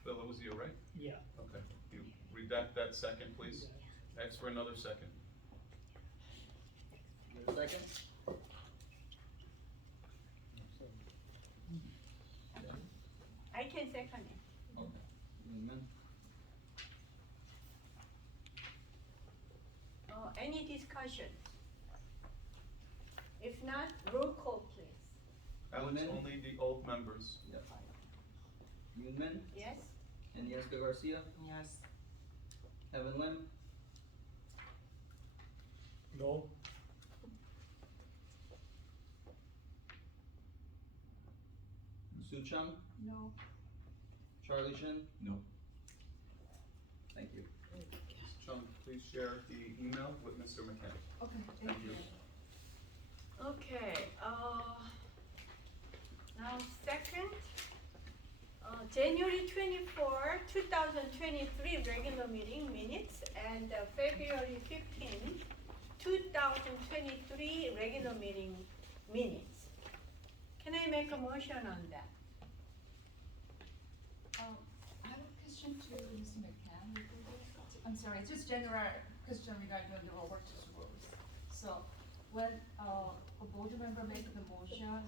Bill, it was you, right? Yeah. Okay. You read that second, please. Ask for another second. Is there a second? I can second it. Okay. Amen. Any discussion? If not, roll call, please. Alex, Amen. only the old members. Yep. Moonman, Yes? Iniesta Garcia, Yes. Evan Lim, No. Sue Chung, No. Charlie Shin. No. Thank you. Ms. Chung, please share the email with Mr. McCann. Okay, Thank thank you. you. Okay, now second, January 24, 2023 regular meeting minutes and February 15, 2023 regular meeting minutes. Can I make a motion on that? I have a question to Mr. McCann. I'm sorry, it's just general question regarding the Robert's rules. So when a board member make the motion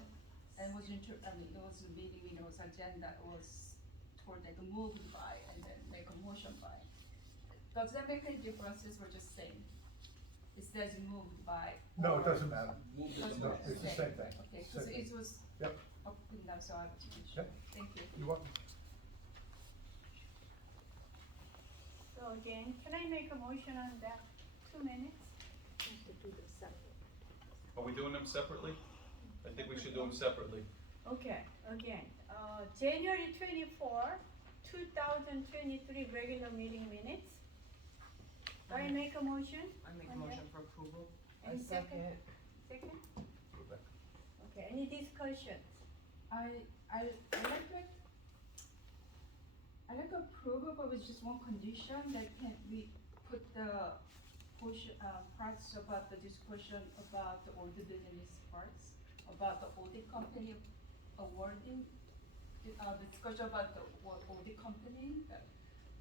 and was it was a meeting, it was agenda, it was toward like moved by and then make a motion by. Does that make any differences? We're just saying. It says moved by. No, it doesn't matter. Moved Doesn't is No, matter. it's the same thing. Okay, because Same it was. Yep. Up and down, so I was sure. Yep. Thank you. You're welcome. So again, can I make a motion on that? 2 minutes? Are we doing them separately? I think we should do them separately. Okay, again, January 24, 2023 regular meeting minutes. Do I make a motion? I make a on motion that? for approval. Any second? Second? Okay, any discussions? I like approval, but with just one condition, that can we put the portion, parts about the discussion about the audit business parts, about the audit company awarding, discussion about the audit company.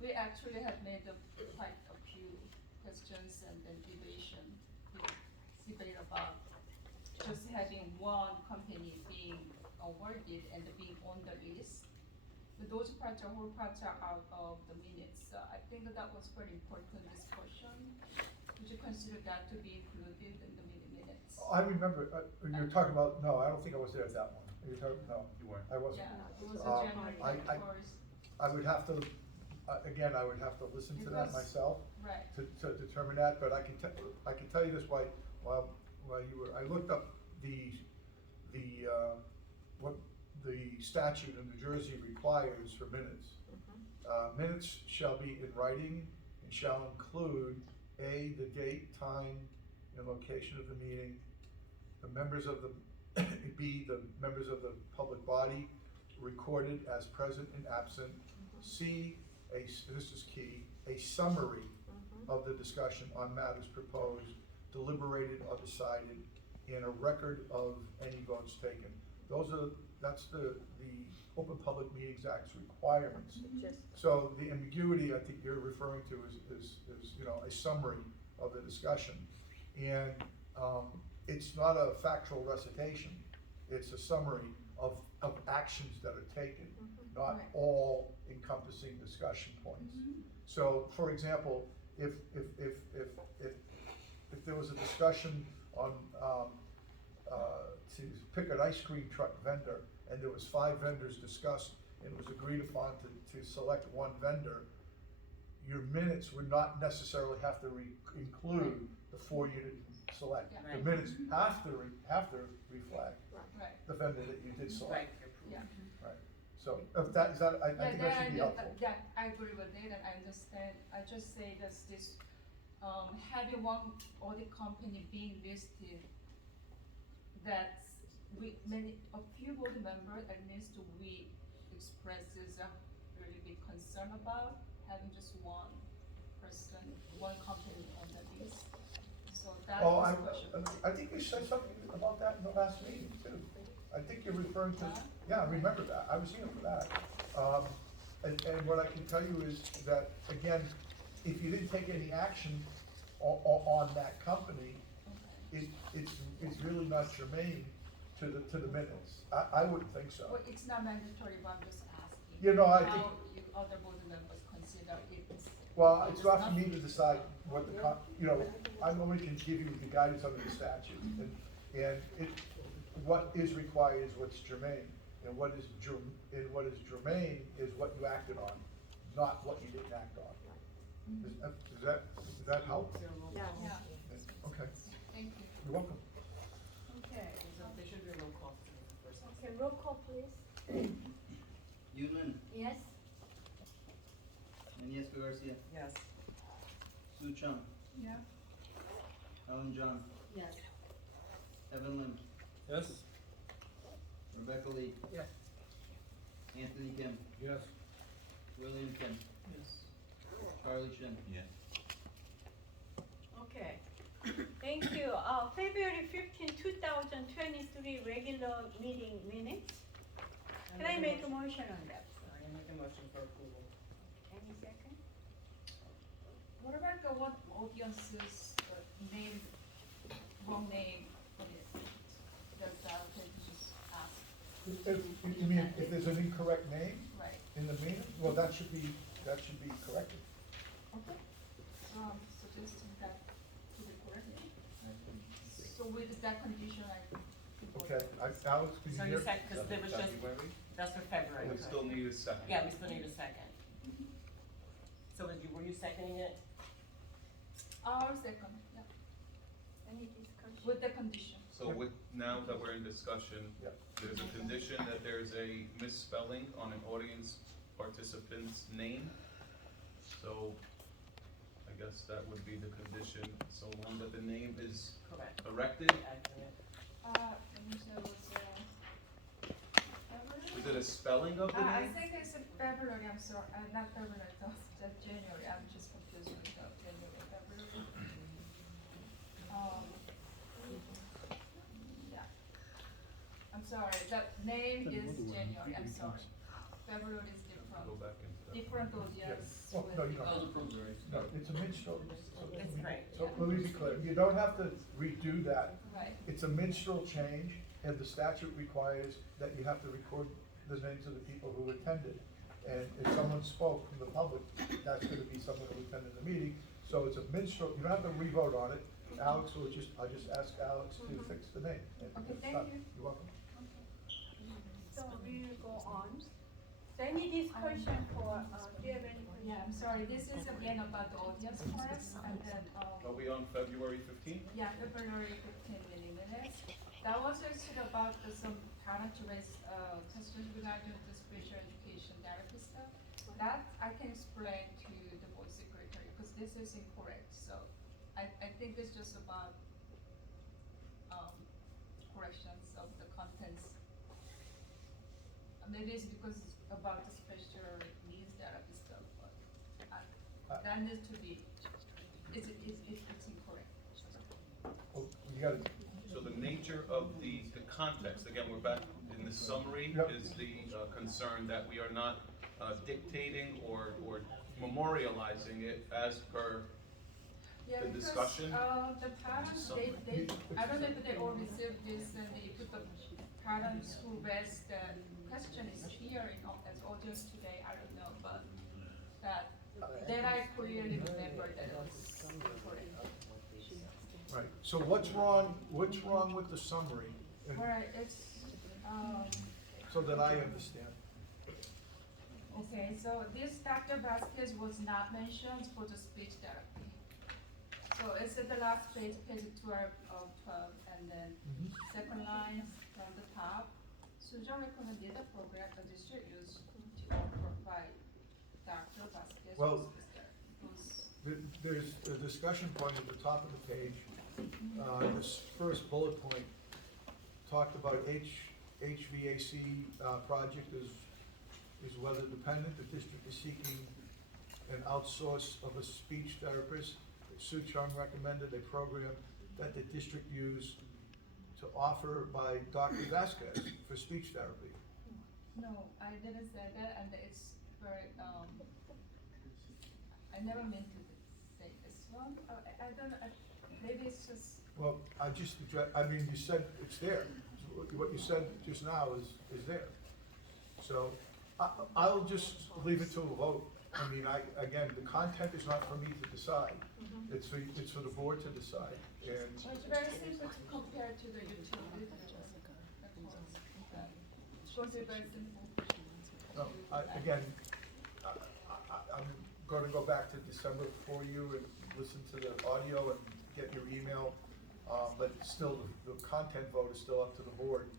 We actually have made quite a few questions and then debate about just having one company being awarded and being on the list. But those parts are, whole parts are out of the minutes. I think that was very important discussion. Would you consider that to be included in the minutes? I remember, you're talking about, no, I don't think I was there at that one. You're talking, no. You weren't. I wasn't. Yeah, it was Uh, a January I- 24th. I would have to, again, I would have to listen to that Because- myself Right. to determine that, but I can tell you this, while you were, I looked up what the statute in New Jersey requires for minutes. Minutes shall be in writing and shall include A, the date, time, and location of the meeting, the members of the, B, the members of the public body recorded as present and absent, C, this is key, a summary of the discussion on matters proposed, deliberated or decided, and a record of any votes taken. That's the Open Public Meetings Act's requirements. So the ambiguity I think you're referring to is a summary of the discussion. And it's not a factual recitation, it's a summary of actions that are taken, not Right. all encompassing discussion points. So, for example, if there was a discussion on, to pick an ice cream truck vendor, and there was 5 vendors discussed, and it was agreed upon to select one vendor, your minutes would not necessarily have to include the 4 you didn't select. Yeah. The minutes have to reflect Right. the vendor that you did select. Yeah. Right. So, if that, is that, I think that should be helpful. Yeah, I agree with it, and I understand. I just say that this, having one audit company being listed, that a few board members, at least we expresses a really big concern about having just one person, one company on the list. So that Oh, discussion. I think you said something about that in the last meeting too. I think you're referring to, yeah, I remember that, I was here for that. And what I can tell you is that, again, if you didn't take any action on that company, it's really not germane to the minutes. I wouldn't think so. Well, it's not mandatory, but I'm just asking. You know, I how think- you other board members consider it's. Well, it's not for me to decide what I only can give you the guidance under the statute, and what is required is what's germane, and what is germane is what you acted on, not what you didn't act on. Does that help? Yeah. Okay, Thank you. you're welcome. Okay, There should be a roll call. okay, roll call please. Yulin, Yes? Iniesta Garcia, Yes. Sue Chung, Yeah. Helen John, Yes. Evan Lim, Yes? Rebecca Lee, Yes. Anthony Kim. Yes. William Kim. Yes. Charlie Shin. Yeah. Okay, thank you. February 15, 2023 regular meeting minutes. Can I make a motion on that? I make a motion for approval. Any second? What about the what audience's name, wrong name on it? That's can just ask, You mean if there's an incorrect name right? in the meeting, well, that should be corrected. Okay. So I'm suggesting that to be corrected. So with that condition, I. Okay, Alex, can you So hear? you said, cause there was just, February? that's for February. We still need a second. Yeah, we still need a second. So were you seconding it? Our second, yeah, Any discussion? with the condition. So now that we're in discussion, Yep. there's a condition that there's a misspelling on an audience participant's name. So I guess that would be the condition, so long that the name is Correct. corrected. Accurate. Condition was, February? Is it a spelling of the I name? think it's February, I'm sorry, not February, that's January, I'm just confused with the January, February. Yeah. I'm sorry, that name is January, I'm sorry. February is Go different, back into that. different audience. Oh, no, you That was don't. approved, right? No, it's a minstrel. It's great. So let me be clear, you don't have to redo that. Right, It's a minstrel change, and the statute requires that you have to record the names of the people who attended. And if someone spoke from the public, that's gonna be someone who attended the meeting, so it's a minstrel, you don't have to re-vote on it. Alex will I'll just ask Alex to fix the name. and Okay, it's thank done. you. You're welcome. So we will go on. So any discussion for, do you have any? yeah, I'm sorry, this is again about the audience first, and then, Are we on February 15th? yeah, February 15 minutes. That was actually about some parent raised questions regarding the special education therapy stuff. That I can explain to the board secretary, because this is incorrect, so I think it's just about corrections of the contents. Maybe it's because it's about the special needs therapy stuff, but that needs to be, it's incorrect. Oh, you gotta, So the nature of the context, again, we're back in the summary, Yep. is the concern that we are not dictating or memorializing it as per Yeah, the because, discussion. the parents, they, I don't know if they all received this, and they put the parents who raised the question is here in, as audience today, I don't know, but that I clearly remember that it was correct. right, so what's wrong with the summary? And Right, it's, so that I understand. okay, so this Dr. Vasquez was not mentioned for the speech therapy. So it's at the last page, page 12 of 12, and then second line from the top. Susan recommended a program the district use to offer by Dr. Vasquez. Well, who's- There's a discussion point at the top of the page. This first bullet point talked about HVAC project is weather dependent. The district is seeking an outsource of a speech therapist. Sue Chung recommended a program that the district use to offer by Dr. Vasquez for speech therapy. No, I didn't say that, and it's very, I never meant to say this one. I don't know, maybe it's just, Well, you said it's there. What you said just now is there. So I'll just leave it to a vote. I mean, again, the content is not for me to decide. It's for the board to decide. And well, it's very simple to compare to the utility. It's going to be very simple. no, I'm gonna go back to December for you and listen to the audio and get your email. But still, the content vote is still up to the board.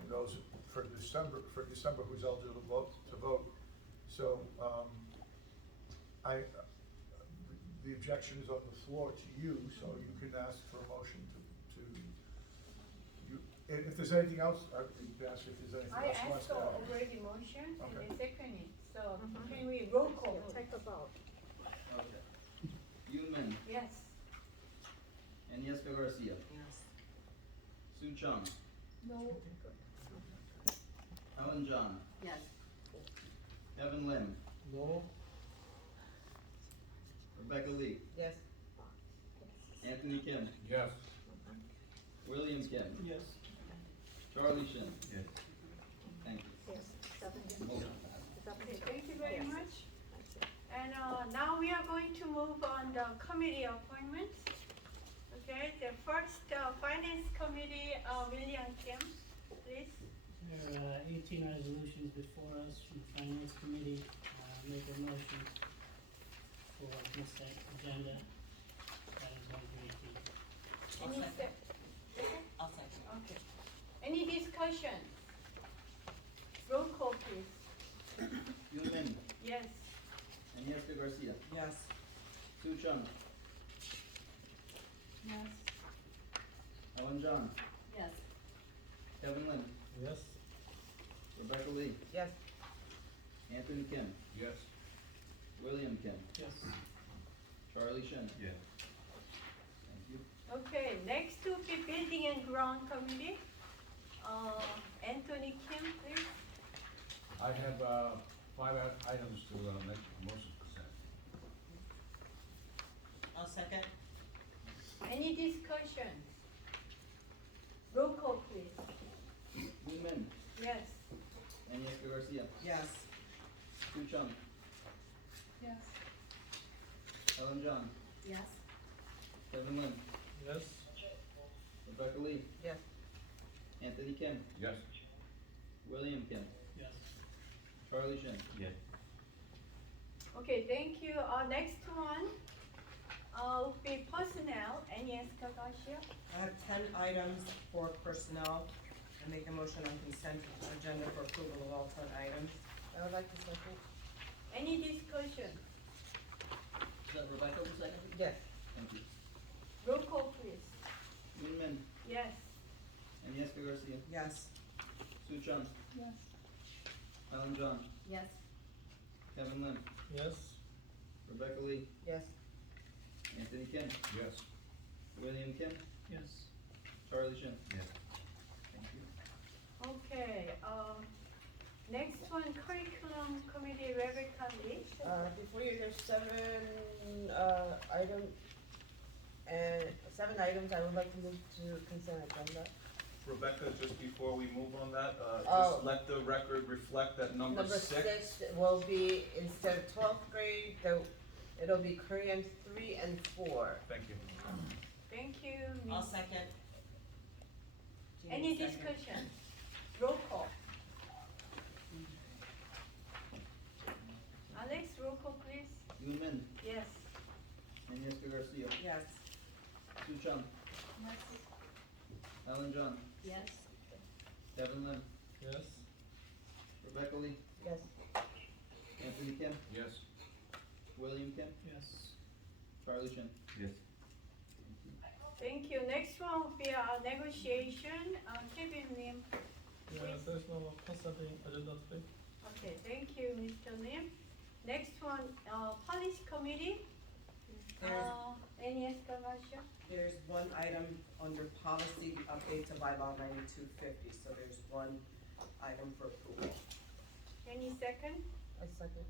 And those for December, who's eligible to vote. So, the objection is on the floor to you, so you can ask for a motion to And if there's anything else, you can ask if there's anything I else you want asked to for add. already motion and Okay. then seconded, so can we roll call? Take a vote. Okay. Yunmin, Yes. Agnieszka Garcia, Yes. Sue Chung, No. Helen John, Yes. Kevin Lim, No, Rebecca Lee, Yes. Anthony Kim, yes. William Kim, Yes. Charlie Shin. Yes. Thank you. Yes. Motion Okay, thank you very much. And now we are going to move on the committee appointments. Okay, the first finance committee, William Kim, please. There are 18 resolutions before us from the Finance Committee. Make a motion for consent agenda. Items 1 through 18. Any second. second? I'll second. Okay. Any discussion? Roll call, please. Yunmin, Yes. Agnieszka Garcia, Yes. Sue Chung, Yes. Helen John, Yes. Kevin Lim, Yes. Rebecca Lee, Yes. Anthony Kim, Yes. William Kim, Yes. Charlie Shin. Yes. Thank you. Okay, next will be building and ground committee. Anthony Kim, please. I have, 5 items to, make motion consent. I'll second. Any discussion? Roll call, please. Yunmin, Yes. Agnieszka Garcia, Yes. Sue Chung, Yes. Helen John, Yes. Kevin Lim, Yes. Rebecca Lee, Yes. Anthony Kim, Yes. William Kim, Yes. Charlie Shin. Yes. Okay, thank you. Next one, will be personnel, Agnieszka Garcia. I have 10 items for personnel. I make a motion on consent agenda for approval of all 10 items. I would like to second. Any discussion? Is that Rebecca the second? Yes. Thank you. Roll call, please. Yunmin, Yes. Agnieszka Garcia, Yes. Sue Chung, Yes. Helen John, Yes. Kevin Lim, Yes. Rebecca Lee, Yes. Anthony Kim, Yes. William Kim, Yes. Charlie Shin. Yes. Thank you. Okay, next one, curriculum committee, Rebecca Lee. Before you, there's 7 items I would like to move to consent agenda. Rebecca, just before we move on that, Oh. just let the record reflect that number 6. Will be, instead of 12th grade, it'll be Korean 3 and 4. Thank you. Thank you, I'll Ms. second. Any Jean, second. discussion? Roll call. Alex, roll call, please. Yunmin, Yes. Agnieszka Garcia, Yes. Sue Chung, Yes. Helen John, Yes. Kevin Lim, Yes. Rebecca Lee, Yes. Anthony Kim, Yes. William Kim, Yes. Charlie Shin. Yes. Thank you. Next one will be our negotiation, Kevin Lim. Yeah, Please. there's no consenting agenda today. Okay, thank you, Mr. Lim. Next one, policy committee, There's- Agnieszka Garcia. There's one item under policy update to bylaw 9250, so there's one item for approval. Any second? I second.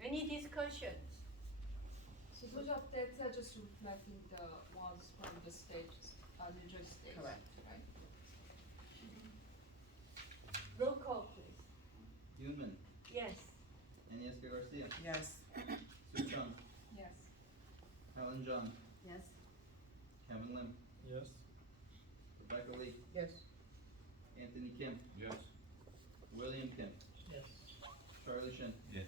Any discussions? So those updates are just reflecting the ones from the state, New Jersey state. Correct. Right? Roll call, please. Yunmin, Yes. Agnieszka Garcia, Yes. Sue Chung, Yes. Helen John, Yes. Kevin Lim, Yes. Rebecca Lee, Yes. Anthony Kim, Yes. William Kim, Yes. Charlie Shin. Yes.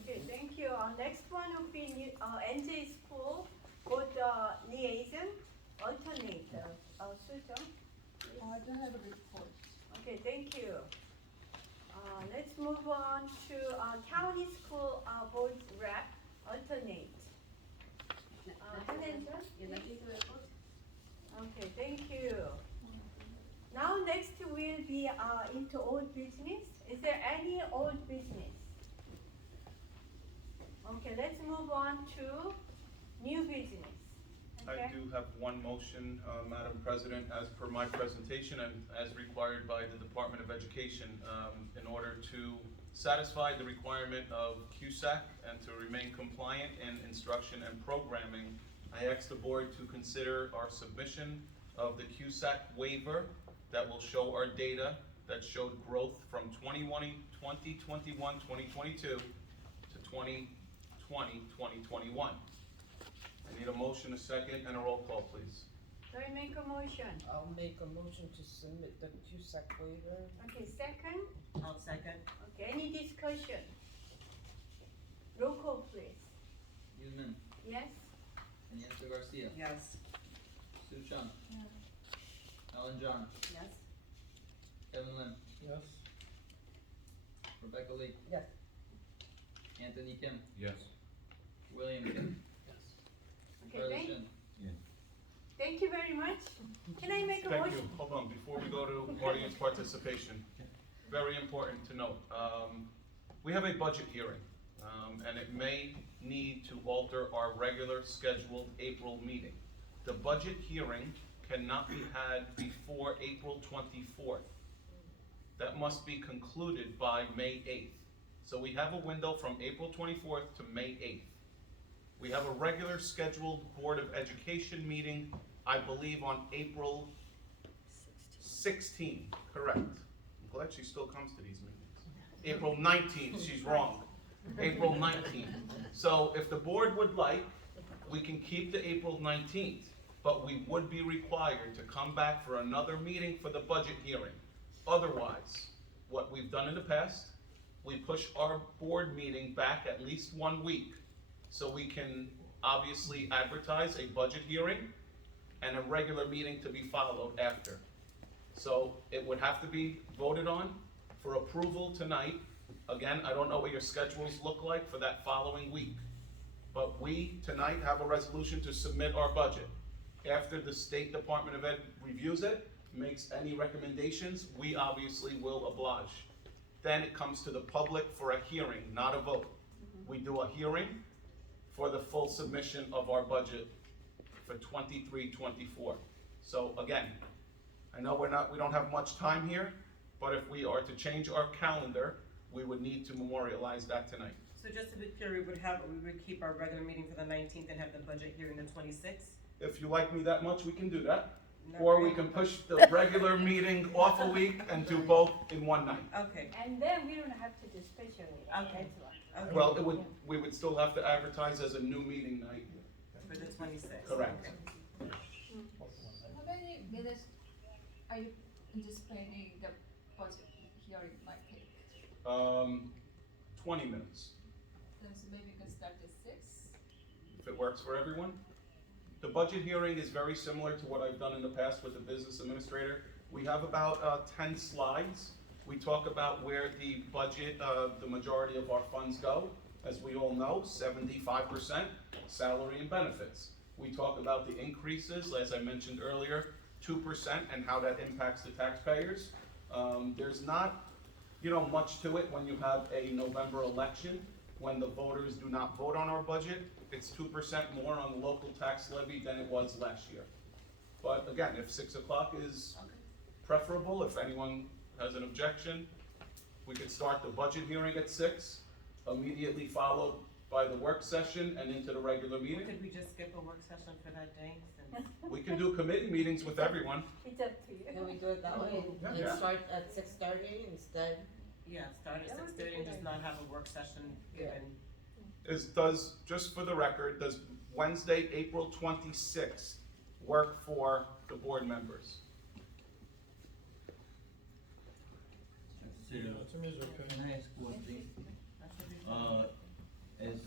Okay, thank you. Next one will be NJ School, both liaison, alternate, Susan. I don't have a report. Okay, thank you. Let's move on to county school board rep, alternate. Helen, You like to report? okay, thank you. Now next will be into old business. Is there any old business? Okay, let's move on to new business. I Okay. do have one motion, Madam President, as per my presentation and as required by the Department of Education, in order to satisfy the requirement of CUSAC and to remain compliant in instruction and programming. I ask the board to consider our submission of the CUSAC waiver that will show our data that showed growth from 2021, 2022 to 2020, 2021. I need a motion, a second, and a roll call, please. Do I make a motion? I'll make a motion to submit the CUSAC waiver. Okay, second? I'll second. Okay, any discussion? Roll call, please. Newman, Yes? Iniesta Garcia, Yes. Sue Chung, Alan John, Yes. Kevin Lim, Yes. Rebecca Lee, Yes. Anthony Kim, Yes. William Kim, Okay, Charlie Shin. thank you very much. Can I make a Thank motion? you. Hold on, before we go to audience participation, very important to note, we have a budget hearing, and it may need to alter our regular scheduled April meeting. The budget hearing cannot be had before April 24th. That must be concluded by May 8th. So we have a window from April 24th to May 8th. We have a regular scheduled Board of Education meeting, I believe on April 16th, correct. I'm glad she still comes to these meetings. April 19th, she's wrong. April 19th. So if the board would like, we can keep the April 19th, but we would be required to come back for another meeting for the budget hearing. Otherwise, what we've done in the past, we push our board meeting back at least 1 week so we can obviously advertise a budget hearing and a regular meeting to be followed after. So it would have to be voted on for approval tonight. Again, I don't know what your schedules look like for that following week. But we tonight have a resolution to submit our budget. After the State Department of Ed reviews it, makes any recommendations, we obviously will oblige. Then it comes to the public for a hearing, not a vote. We do a hearing for the full submission of our budget for 23-24. So again, I know we don't have much time here, but if we are to change our calendar, we would need to memorialize that tonight. So just to be clear, we would keep our regular meeting for the 19th and have the budget hearing the 26th? If you like me that much, we can do that. Or we can push the regular meeting off a week and do both in one night. Okay. And then we don't have to do special meeting. Okay. That's why. Well, we would still have to advertise as a new meeting night. For the 26th? Correct. How many minutes are you anticipating the budget hearing might take? 20 minutes, Then so maybe we can start at 6? if it works for everyone. The budget hearing is very similar to what I've done in the past with the business administrator. We have about 10 slides. We talk about where the budget, the majority of our funds go. As we all know, 75% salary and benefits. We talk about the increases, as I mentioned earlier, 2% and how that impacts the taxpayers. There's not, much to it when you have a November election, when the voters do not vote on our budget. It's 2% more on the local tax levy than it was last year. But again, if 6 o'clock is preferable, if anyone has an objection, we could start the budget hearing at 6, immediately followed by the work session and into the regular meeting. Could we just skip a work session for that day? Since We can do committee meetings with everyone. It's up to you. Can we do it that way and Yeah. start at 6:30 instead? Yeah, start at That would be 6:30 and good. just not have a work session given. Just for the record, does Wednesday, April 26th work for the board members? To me, it's okay. Can I ask one thing? That should be fine. As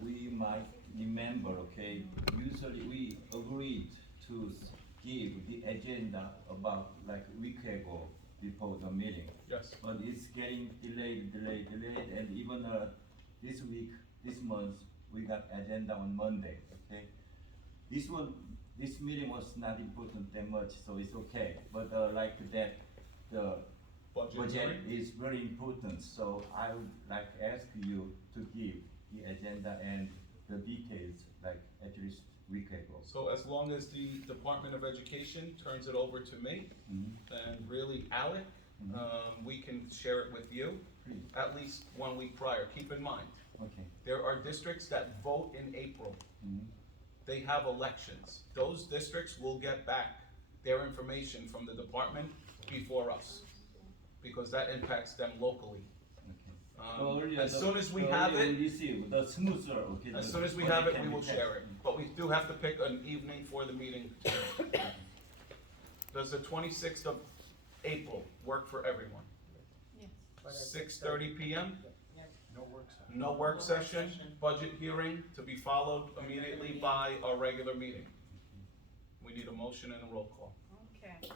we might remember, okay, usually we agreed to give the agenda about like a week ago before the meeting. Yes. But it's getting delayed, and even this week, this month, we got agenda on Monday, okay? this meeting was not important that much, so it's okay. But like that, the budget is very important, so I would like ask you to give the agenda and the details, like at least week ago. So as long as the Department of Education turns it over to me, and really Alec, we can share it with you Please. at least 1 week prior. Keep in mind, Okay. there are districts that vote in April. They have elections. Those districts will get back their information from the department before us, because that impacts them locally. As soon as we have it, the smoother, okay. as soon as we have it, we will share it. But we do have to pick an evening for the meeting. Does the 26th of April work for everyone? Yes. 6:30 p.m.? No work session. No work session, budget hearing to be followed immediately by our regular meeting. We need a motion and a roll call. Okay.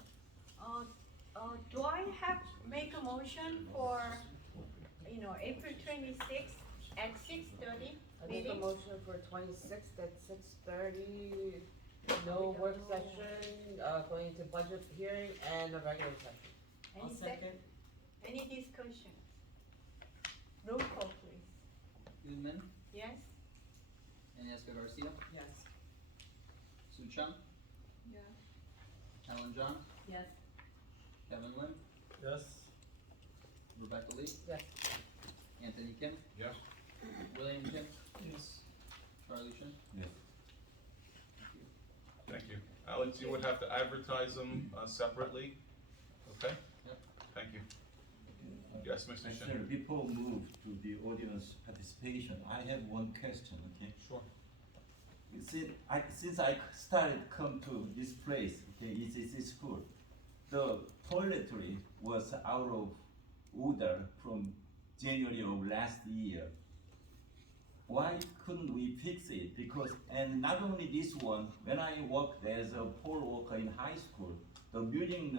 Do I have, make a motion for, April 26th at 6:30 I make a meeting? motion for 26th at 6:30, no work session, going into budget hearing and a regular session. I'll Any second. Any discussion? Roll call, please. Goodman, Yes? Iniesta Garcia, Yes. Sue Chung, Yeah. Helen John, Yes. Kevin Lin, Yes. Rebecca Lee, Yes. Anthony Kim, Yes. William Kim, Yes. Charlie Shin. Yes. Thank you. Alex, you would have to advertise them separately, okay? Yep. Thank you. Yes, Mr. Sir, Shin. before we move to the audience participation, I have one question, okay? Sure. Since I started come to this place, okay, it's school, the toiletry was out of order from January of last year. Why couldn't we fix it? Because, and not only this one, when I worked as a poll worker in high school, the building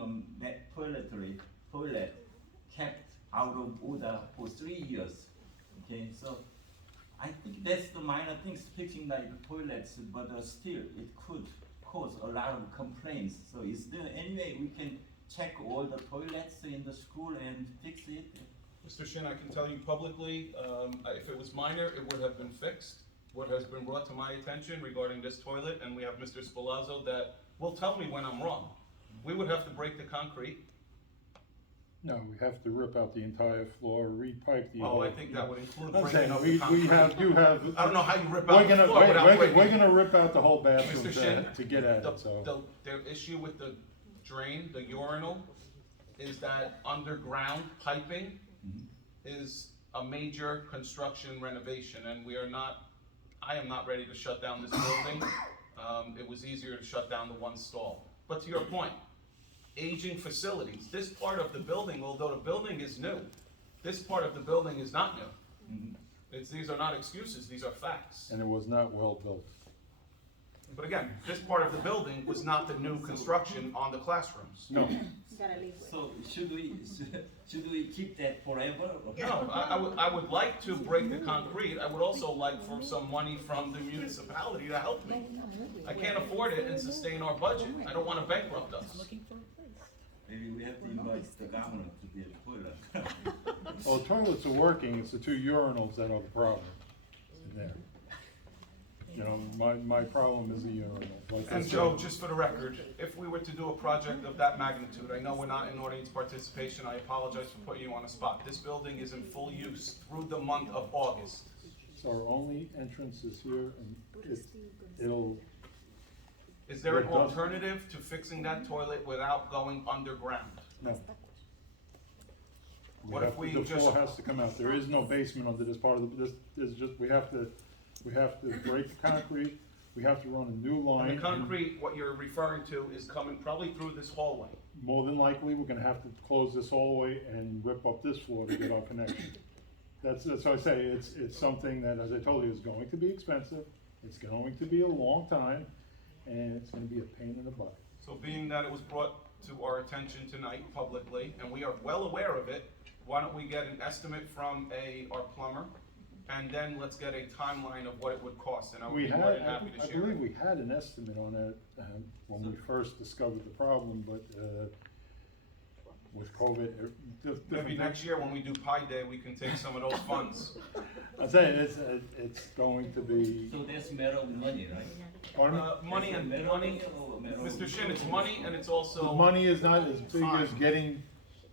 toilet kept out of order for 3 years. Okay, so I think that's the minor things, fixing like toilets, but still it could cause a lot of complaints. So is there any way we can check all the toilets in the school and fix it? Mr. Shin, I can tell you publicly, if it was minor, it would have been fixed. What has been brought to my attention regarding this toilet, and we have Mr. Spalazzo that will tell me when I'm wrong. We would have to break the concrete. No, we have to rip out the entire floor, repipe the. Oh, I think that would include I'm breaking saying, up we the concrete. have. I don't know how you rip We're out the gonna, floor without breaking. we're gonna rip out the whole bathroom Mr. Shin, to get at it, so. The issue with the drain, the urinal, is that underground piping is a major construction renovation, and I am not ready to shut down this building. It was easier to shut down the one stall. But to your point, aging facilities, this part of the building, although the building is new, this part of the building is not new. These are not excuses, these are facts. And it was not well built. But again, this part of the building was not the new construction on the classrooms. No. Gotta leave it. So should we keep that forever? or- No, I would like to break the concrete. I would also like for some money from the municipality to help me. I can't afford it and sustain our budget. I don't wanna bankrupt us. Maybe we have to invite the government to be a toilet. Well, the toilets are working, it's the two urinals that are the problem in there. You know, my problem is the urinal. Like I And said- Joe, just for the record, if we were to do a project of that magnitude, I know we're not in audience participation, I apologize for putting you on the spot. This building is in full use through the month of August. So our only entrance is here, and it'll, Is there an It does- alternative to fixing that toilet without going underground? no. What if we The just- floor has to come out, there is no basement under this part of this is just, we have to break the concrete, we have to run a new line. And the concrete, what you're referring to, is coming probably through this hallway. More than likely, we're gonna have to close this hallway and rip up this floor to get our connection. That's why I say, it's something that, as I told you, is going to be expensive, it's going to be a long time, and it's gonna be a pain in the butt. So being that it was brought to our attention tonight publicly, and we are well aware of it, why don't we get an estimate from our plumber and then let's get a timeline of what it would cost, and I would We be had, more than happy to I share believe it. we had an estimate on that, when we first discovered the problem, but, with COVID, Maybe next year when we do Pi Day, we can take some of those funds. I'm saying, it's going to be, So that's matter of money, right? pardon? Money and, Matter money, or matter of- Mr. Shin, it's money and it's also. The money is not as big as Time. getting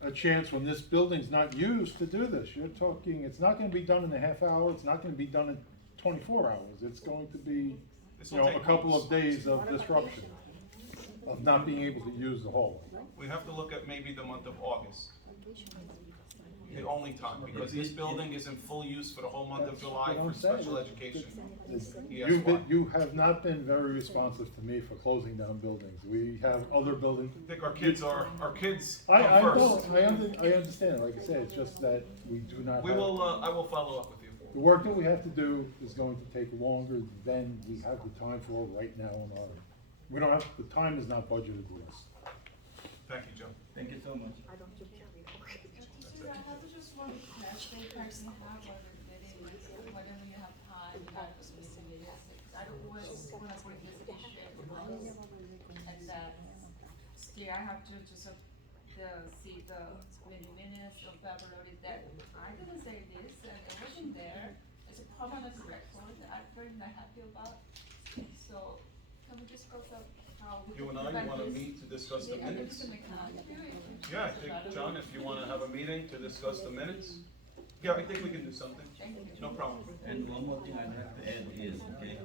a chance when this building's not used to do this. You're talking, it's not gonna be done in a half hour, it's not gonna be done in 24 hours. It's going to be, This you will know, a take couple months. of days of disruption, of not being able to use the hall. We have to look at maybe the month of August. The only time, because this building is in full use for the whole month of That's July what for I'm saying. special education. You've you have not been very responsive to me for closing down buildings. We have other buildings. I think our kids come I first. know, I understand, like I said, it's just that we do not have. We will, I will follow up with you. The work that we have to do is going to take longer than we have the time for right now on our, we don't have, the time is not budgeted for us. Thank you, Joe. Thank you so much. So I have just one question, person have whenever you have time, you have to listen to this. I don't always want to bring this issue and that still I have to just see the minutes of February that I didn't say this and it wasn't there. It's a permanent record that I'm very not happy about. So can we discuss how we You and can I, you prevent wanna this? meet to discuss the Yeah, I think minutes? we can make an argument. Yeah, I think, John, if you wanna have a meeting to discuss the minutes, yeah, I think we can do something. No problem. And one more thing I have to add is, okay,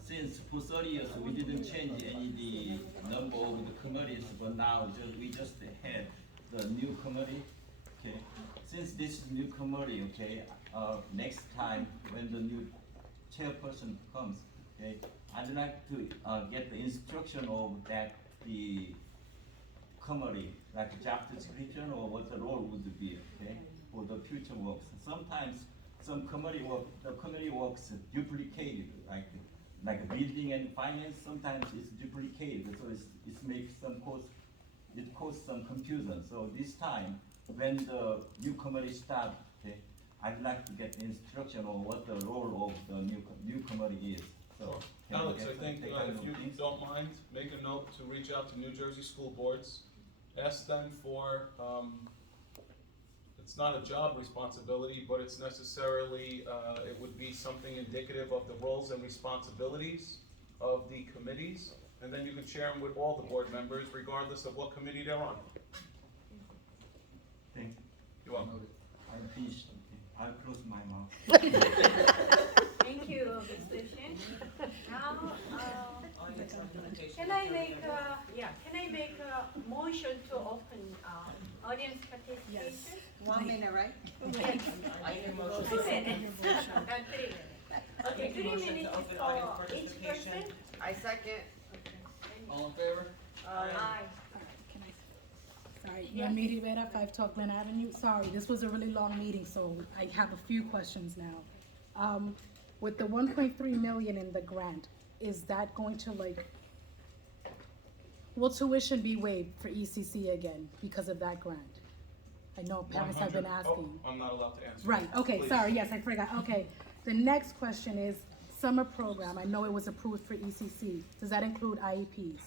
since for 30 years, we didn't change any the number of the committees, but now we just had the new committee, okay? Since this new committee, okay, next time when the new chairperson comes, okay, I'd like to get the instruction of that, the committee, like job description or what the role would be, okay, for the future works. Sometimes some committee works duplicated, like building and finance, sometimes it's duplicated, so it makes it causes some confusion. So this time, when the new committee starts, okay, I'd like to get instruction on what the role of the new committee is, so. can we Alex, get I think, some kind if of you things? don't mind, make a note to reach out to New Jersey school boards, ask them for, it's not a job responsibility, but it's necessarily, it would be something indicative of the roles and responsibilities of the committees, and then you can share them with all the board members, regardless of what committee they're on. Thank you. You're welcome. I'm finished, okay. I'll close my mouth. Thank you, Mr. Shin. Now, can I make a motion to open, audience participation? 1 minute, right? I need a motion. 2 minutes. 3 minutes. Okay, 3 Motion to minutes open for audience each participation. person. I second. All in favor? Aye. Sorry, Yes. Yamiri Rivera, 5 Talkland Avenue. Sorry, this was a really long meeting, so I have a few questions now. With the 1.3 million in the grant, is that going to will tuition be waived for ECC again because of that grant? I know parents have been 100 asking. Oh, I'm not allowed to answer. Right, okay, Please. sorry, yes, I forgot, okay. The next question is summer program, I know it was approved for ECC, does that include IEPs?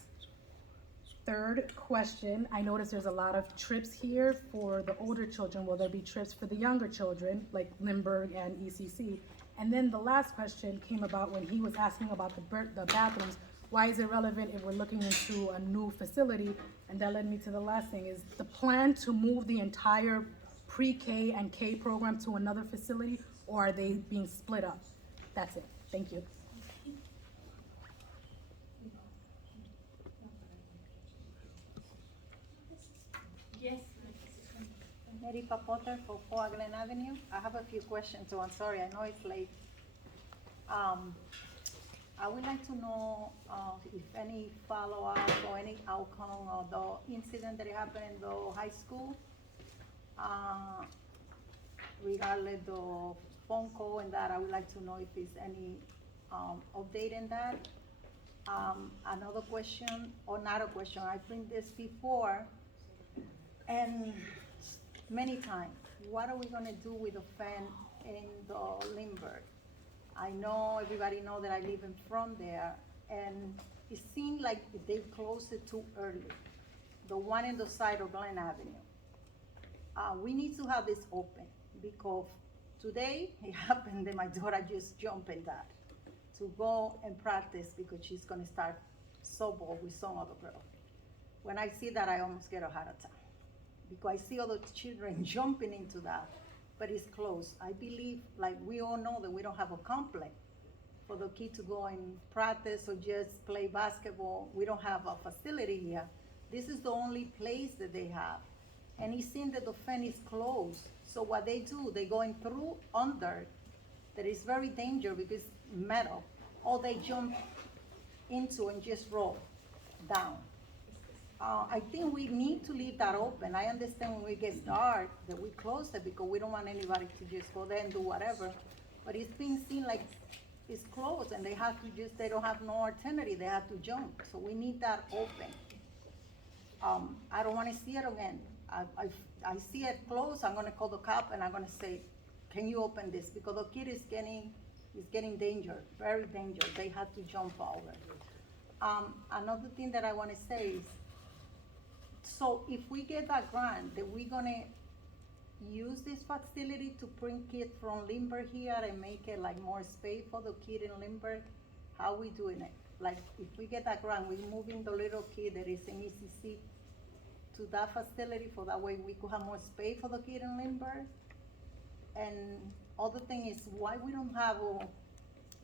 Third question, I noticed there's a lot of trips here for the older children, will there be trips for the younger children, like Lindbergh and ECC? And then the last question came about when he was asking about the bathrooms, why is it relevant if we're looking into a new facility? And that led me to the last thing, is the plan to move the entire pre-K and K program to another facility, or are they being split up? That's it, thank you. Yes. Mary Papoter for 4 Glen Avenue. I have a few questions, so I'm sorry, I know it's late. I would like to know if any follow-up or any outcome of the incident that happened in the high school. Regardless of phone call and that, I would like to know if there's any update in that. Another question, or not a question, I bring this before, and many times, what are we gonna do with the fan in the Lindbergh? I know, everybody know that I live in front there, and it seemed like they closed it too early. The one in the side of Glen Avenue. We need to have this open, because today, it happened that my daughter just jumped in that to go and practice, because she's gonna start softball with some other girl. When I see that, I almost get a heart attack, because I see other children jumping into that, but it's closed. I believe, like we all know, that we don't have a complex for the kid to go and practice or just play basketball. We don't have a facility here. This is the only place that they have. And it seems that the fan is closed. So what they do, they go in through under, that is very dangerous because metal, or they jump into and just roll down. I think we need to leave that open. I understand when it gets dark that we close it because we don't want anybody to just go there and do whatever. But it's been seen like it's closed and they don't have no alternative, they have to jump. So we need that open. I don't wanna see it again. I see it closed, I'm gonna call the cop and I'm gonna say, can you open this? Because the kid is getting danger, very dangerous. They have to jump over. Another thing that I wanna say is, so if we get that grant, that we're gonna use this facility to bring kids from Lindbergh here and make it like more space for the kid in Lindbergh, how we doing it? Like, if we get that grant, we're moving the little kid that is in ECC to that facility, for that way we could have more space for the kid in Lindbergh. And other thing is, why we don't have a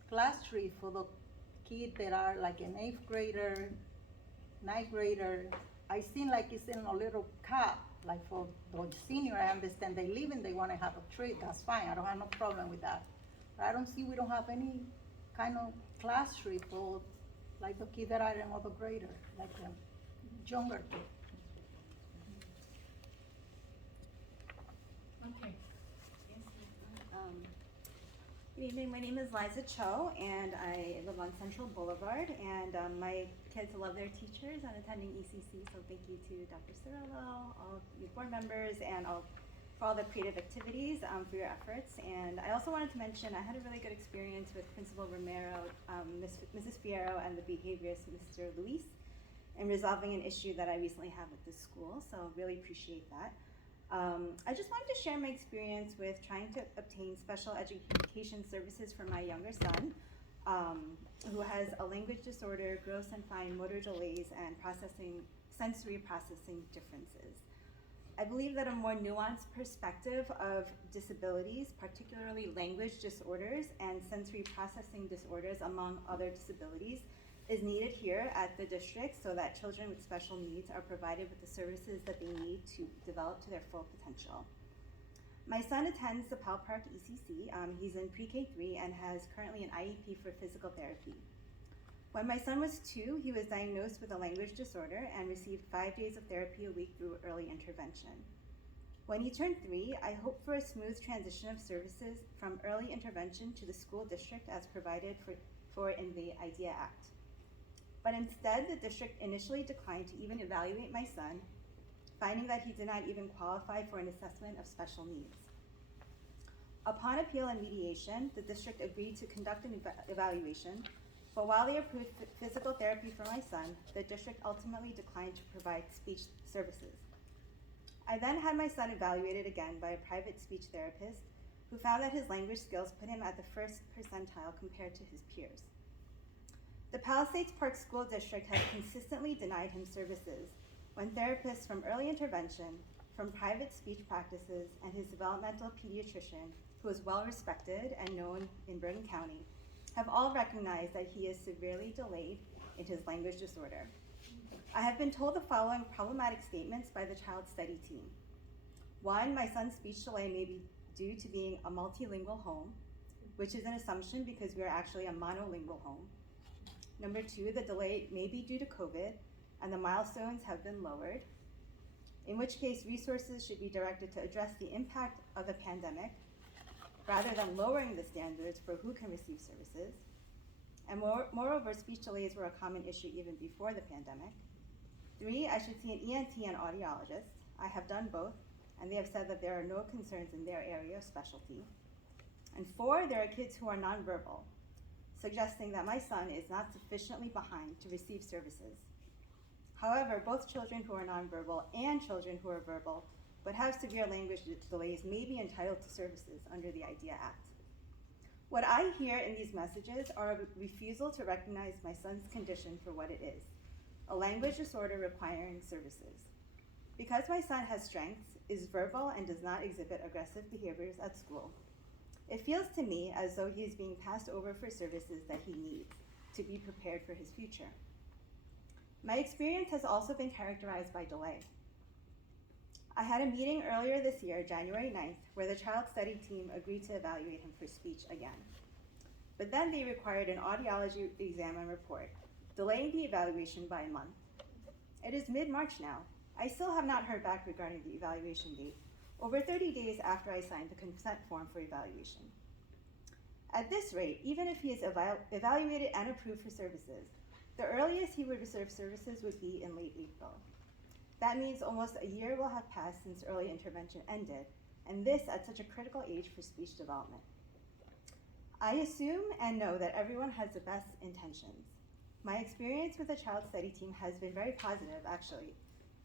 class tree for the kids that are like an 8th grader, 9th grader. I seen like it's in a little cup, like for the senior, I understand they live and they wanna have a tree, that's fine, I don't have no problem with that. But I don't see, we don't have any kind of class tree for like the kids that are in other grader, like the younger kid. Okay. Good evening, my name is Liza Cho, and I live on Central Boulevard, and my kids love their teachers and attending ECC, so thank you to Dr. Cirillo, all of you board members, and for all the creative activities, for your efforts. And I also wanted to mention, I had a really good experience with Principal Romero, Mrs. Fierro, and the behaviorist, Mr. Luis, in resolving an issue that I recently had with the school, so really appreciate that. I just wanted to share my experience with trying to obtain special education services for my younger son, who has a language disorder, gross and fine motor delays, and sensory processing differences. I believe that a more nuanced perspective of disabilities, particularly language disorders and sensory processing disorders, among other disabilities, is needed here at the district so that children with special needs are provided with the services that they need to develop to their full potential. My son attends the Pal Park ECC. He's in pre-K3 and has currently an IEP for physical therapy. When my son was 2, he was diagnosed with a language disorder and received 5 days of therapy a week through early intervention. When he turned 3, I hoped for a smooth transition of services from early intervention to the school district as provided for in the IDEA Act. But instead, the district initially declined to even evaluate my son, finding that he did not even qualify for an assessment of special needs. Upon appeal and mediation, the district agreed to conduct an evaluation, but while they approved physical therapy for my son, the district ultimately declined to provide speech services. I then had my son evaluated again by a private speech therapist who found that his language skills put him at the first percentile compared to his peers. The Palisades Park School District has consistently denied him services when therapists from early intervention, from private speech practices, and his developmental pediatrician, who is well respected and known in Bergen County, have all recognized that he is severely delayed in his language disorder. I have been told the following problematic statements by the child study team. 1, my son's speech delay may be due to being a multilingual home, which is an assumption because we are actually a monolingual home. Number 2, the delay may be due to COVID and the milestones have been lowered, in which case resources should be directed to address the impact of the pandemic rather than lowering the standards for who can receive services. And moreover, speech delays were a common issue even before the pandemic. 3, I should see an ENT and audiologist. I have done both and they have said that there are no concerns in their area of specialty. And 4, there are kids who are nonverbal, suggesting that my son is not sufficiently behind to receive services. However, both children who are nonverbal and children who are verbal but have severe language delays may be entitled to services under the IDEA Act. What I hear in these messages are a refusal to recognize my son's condition for what it is, a language disorder requiring services. Because my son has strengths, is verbal, and does not exhibit aggressive behaviors at school, it feels to me as though he is being passed over for services that he needs to be prepared for his future. My experience has also been characterized by delay. I had a meeting earlier this year, January 9th, where the child study team agreed to evaluate him for speech again. But then they required an audiology exam and report, delaying the evaluation by a month. It is mid-March now. I still have not heard back regarding the evaluation date, over 30 days after I signed the consent form for evaluation. At this rate, even if he is evaluated and approved for services, the earliest he would receive services would be in late April. That means almost a year will have passed since early intervention ended, and this at such a critical age for speech development. I assume and know that everyone has the best intentions. My experience with the child study team has been very positive, actually,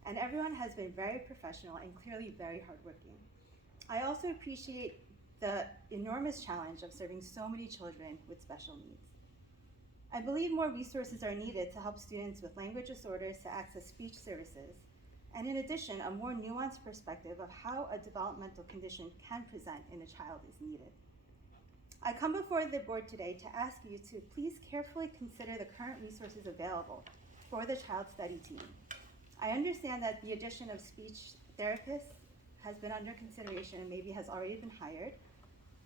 and everyone has been very professional and clearly very hardworking. I also appreciate the enormous challenge of serving so many children with special needs. I believe more resources are needed to help students with language disorders to access speech services, and in addition, a more nuanced perspective of how a developmental condition can present in a child is needed. I come before the board today to ask you to please carefully consider the current resources available for the child study team. I understand that the addition of speech therapists has been under consideration and maybe has already been hired,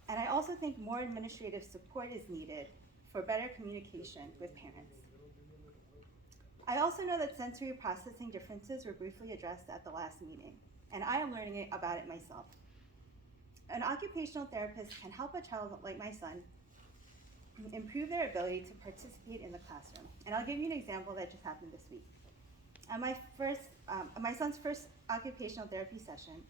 and I also think more administrative support is needed for better communication with parents. I also know that sensory processing differences were briefly addressed at the last meeting, and I am learning about it myself. An occupational therapist can help a child like my son improve their ability to participate in the classroom. And I'll give you an example that just happened this week. At my son's first occupational therapy session,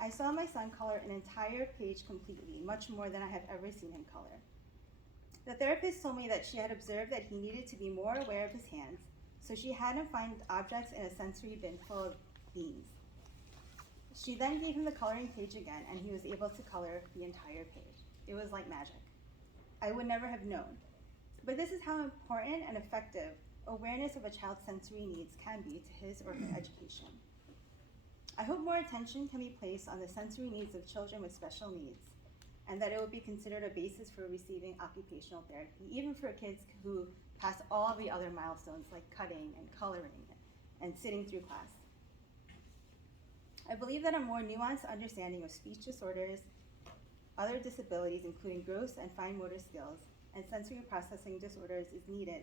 I saw my son color an entire page completely, much more than I have ever seen him color. The therapist told me that she had observed that he needed to be more aware of his hands, so she had him find objects in a sensory bin full of beans. She then gave him the coloring page again, and he was able to color the entire page. It was like magic. I would never have known. But this is how important and effective awareness of a child's sensory needs can be to his or her education. I hope more attention can be placed on the sensory needs of children with special needs, and that it will be considered a basis for receiving occupational therapy, even for kids who pass all the other milestones like cutting and coloring and sitting through class. I believe that a more nuanced understanding of speech disorders, other disabilities including gross and fine motor skills, and sensory processing disorders is needed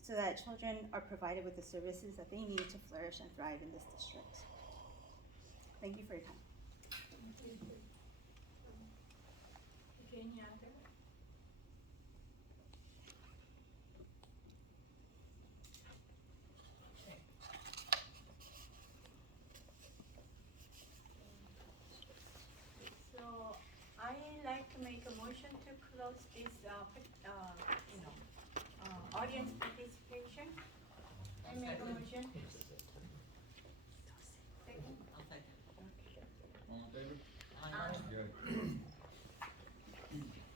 so that children are provided with the services that they need to flourish and thrive in this district. Thank you for your time. Okay, any other? So I like to make a motion to close this, audience participation. I make a motion. Second. All in favor? Aye. Good.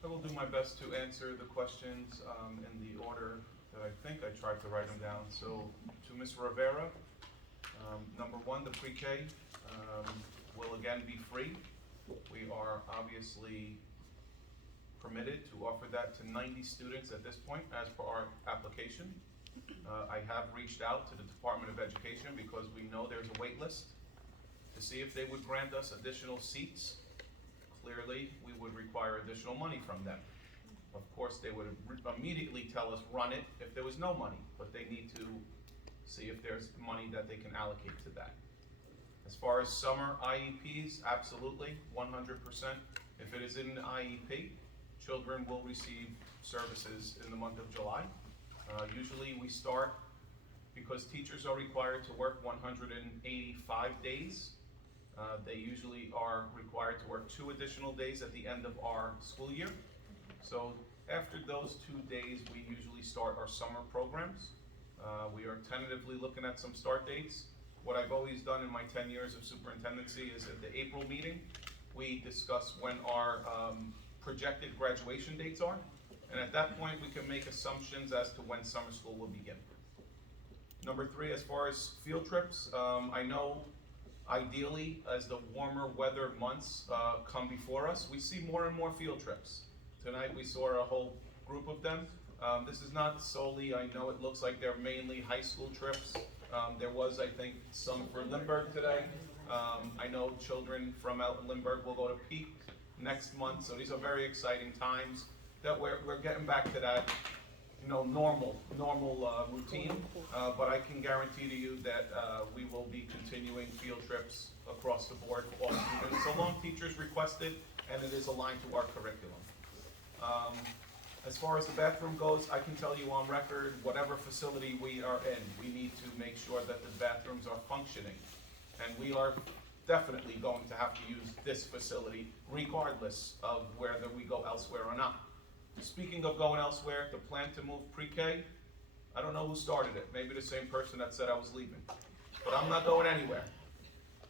I will do my best to answer the questions in the order that I think I tried to write them down. So to Ms. Rivera, number one, the pre-K will again be free. We are obviously permitted to offer that to 90 students at this point as per our application. I have reached out to the Department of Education because we know there's a wait list to see if they would grant us additional seats. Clearly, we would require additional money from them. Of course, they would immediately tell us run it if there was no money, but they need to see if there's money that they can allocate to that. As far as summer IEPs, absolutely, 100%. If it is in an IEP, children will receive services in the month of July. Usually we start, because teachers are required to work 185 days, They usually are required to work 2 additional days at the end of our school year. So after those 2 days, we usually start our summer programs. We are tentatively looking at some start dates. What I've always done in my 10 years of superintendency is at the April meeting, we discuss when our projected graduation dates are. And at that point, we can make assumptions as to when summer school will begin. Number 3, as far as field trips, I know ideally as the warmer weather months come before us, we see more and more field trips. Tonight we saw a whole group of them. This is not solely, I know it looks like they're mainly high school trips. There was, I think, some for Lindbergh today. I know children from out in Lindbergh will go to Peak next month, so these are very exciting times that we're getting back to that, normal routine. But I can guarantee to you that we will be continuing field trips across the board for all students, so long teachers request it and it is aligned to our curriculum. As far as the bathroom goes, I can tell you on record, whatever facility we are in, we need to make sure that the bathrooms are functioning. And we are definitely going to have to use this facility regardless of whether we go elsewhere or not. Speaking of going elsewhere, the plan to move pre-K, I don't know who started it. Maybe the same person that said I was leaving. But I'm not going anywhere,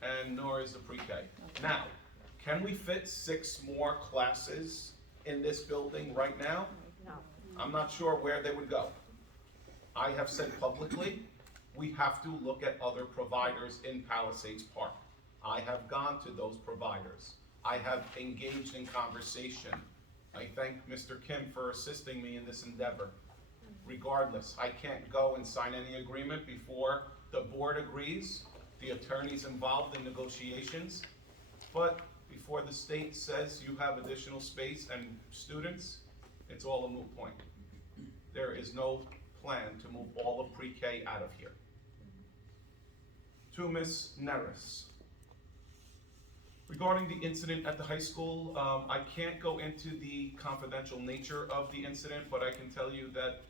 and nor is the pre-K. Now, can we fit 6 more classes in this building right now? No. I'm not sure where they would go. I have said publicly, we have to look at other providers in Palisades Park. I have gone to those providers. I have engaged in conversation. I thank Mr. Kim for assisting me in this endeavor. Regardless, I can't go and sign any agreement before the board agrees, the attorneys involved in negotiations, but before the state says you have additional space and students, it's all a moot point. There is no plan to move all of pre-K out of here. To Ms. Neris. Regarding the incident at the high school, I can't go into the confidential nature of the incident, but I can tell you that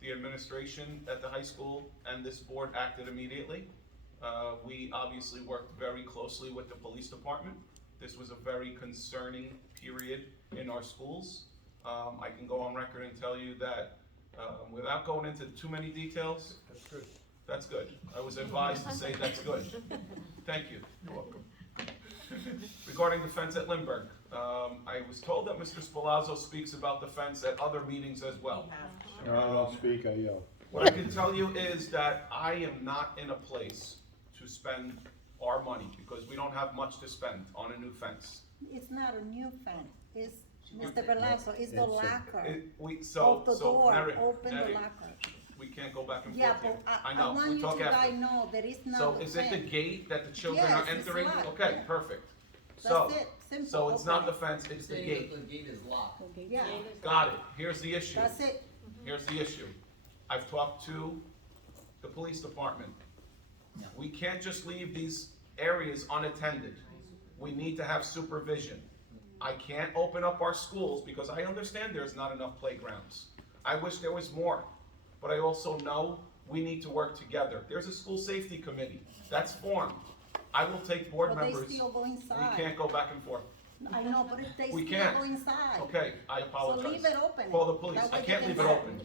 the administration at the high school, and this board acted immediately. We obviously worked very closely with the police department. This was a very concerning period in our schools. I can go on record and tell you that without going into too many details, That's good. that's good. I was advised to say that's good. Thank you. You're welcome. Regarding the fence at Lindbergh, I was told that Mr. Spalazzo speaks about the fence at other meetings as well. I don't speak, I yell. What I can tell you is that I am not in a place to spend our money because we don't have much to spend on a new fence. It's not a new fence, it's, Mr. Velasco, it's the locker. So, Of the door, Mary, open the Mary, locker. we can't go back and forth Yeah, here. but I I know, want we you talk to after. guys know that it's not So the is it the fence. gate that the children are Yes, it's entering? locked. Okay, perfect. That's it, simple. So it's not the open fence, it's the Saying gate. that the gate is locked. it. Yeah, Got it. Here's the issue. that's it. Here's the issue. I've talked to the police department. Yeah. We can't just leave these areas unattended. We need to have supervision. I can't open up our schools because I understand there's not enough playgrounds. I wish there was more, but I also know we need to work together. There's a school safety committee that's formed. I will take board But they members. still go We inside. can't go back and forth. I know, but if they We still can't. go inside. Okay, I apologize. So leave it open. Call the police. That way I you can't can leave it have- open.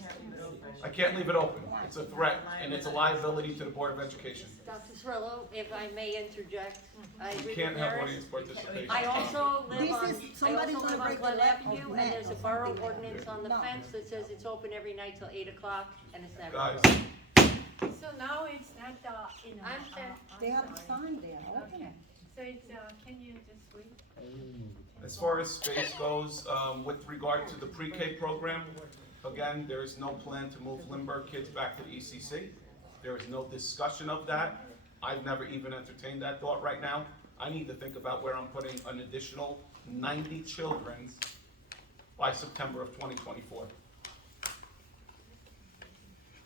I can't leave it open. It's a threat, and it's a liability to the Board of Education. Dr. Cirillo, if I may interject, I You agree can't with have Eris. audience participation. I also live This on, is- I somebody's also gonna live on break the Glen leg Avenue, of and net there's or a borough something. ordinance on the No. fence that says it's open every night till 8 o'clock, and it's never Guys, closed. So now it's not, I'm They have a sign there, open Okay, it. so it's, can you just wait? as far as space goes, with regard to the pre-K program, again, there is no plan to move Lindbergh kids back to the ECC. There is no discussion of that. I've never even entertained that thought right now. I need to think about where I'm putting an additional 90 children by September of 2024.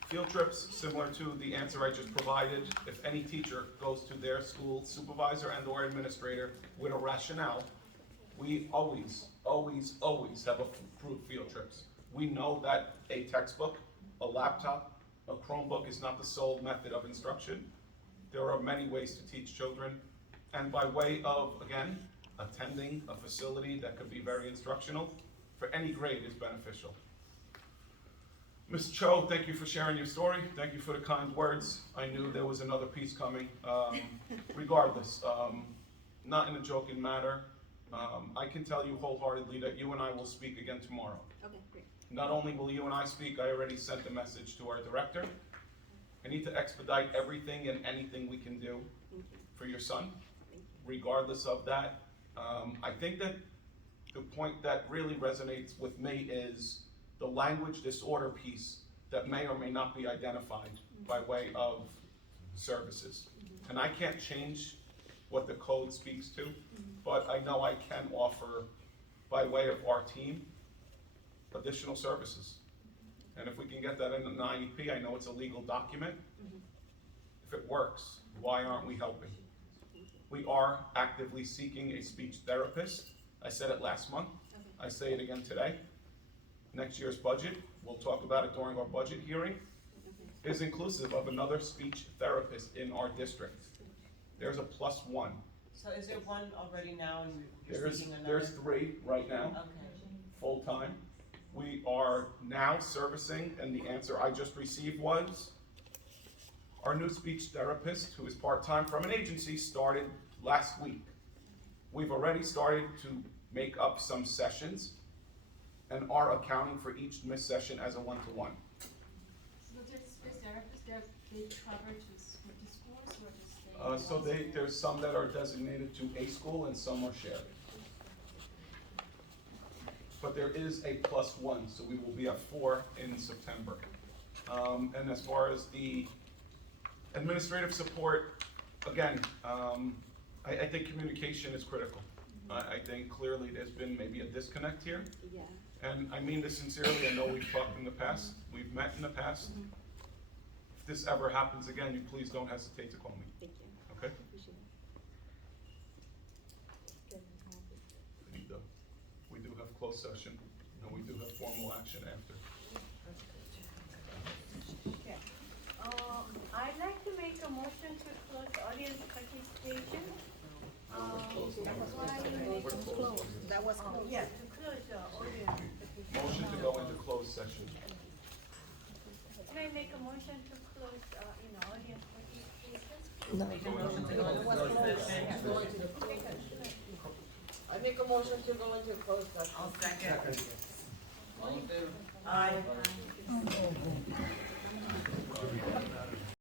Field trips, similar to the answer I just provided, if any teacher goes to their school supervisor and or administrator with a rationale, we always have approved field trips. We know that a textbook, a laptop, a Chromebook is not the sole method of instruction. There are many ways to teach children, and by way of, again, attending a facility that could be very instructional for any grade is beneficial. Ms. Cho, thank you for sharing your story. Thank you for the kind words. I knew there was another piece coming. Regardless, not in a joking manner, I can tell you wholeheartedly that you and I will speak again tomorrow. Okay, great. Not only will you and I speak, I already sent the message to our director. I need to expedite everything and anything we can do for your son, regardless of that. I think that the point that really resonates with me is the language disorder piece that may or may not be identified by way of services. And I can't change what the code speaks to, but I know I can offer, by way of our team, additional services. And if we can get that in an IEP, I know it's a legal document. If it works, why aren't we helping? We are actively seeking a speech therapist. I said it last month. I say it again today. Next year's budget, we'll talk about it during our budget hearing, is inclusive of another speech therapist in our district. There's a +1. So is there one already now and you're seeking another? There's 3 right now, Okay. full-time. We are now servicing, and the answer I just received was, our new speech therapist, who is part-time from an agency, started last week. We've already started to make up some sessions and are accounting for each missed session as a one-to-one. So there's speech therapists, they travel to schools or just So there's some that are designated to a school and some are shared. But there is a +1, so we will be at 4 in September. And as far as the administrative support, again, I think communication is critical. I think clearly there's been maybe a disconnect here. Yeah. And I mean this sincerely, I know we've talked in the past, we've met in the past. If this ever happens again, you please don't hesitate to call me. Thank you. Okay? Appreciate it. We do have closed session, and we do have formal action after. Okay. I'd like to make a motion to close audience participation. That was closed. Yeah, to close the audience. Motion to go into closed session. Can I make a motion to close, audience participation? No. Make a motion to go into closed session. I make a motion to go into closed session. I'll second. All in favor? Aye.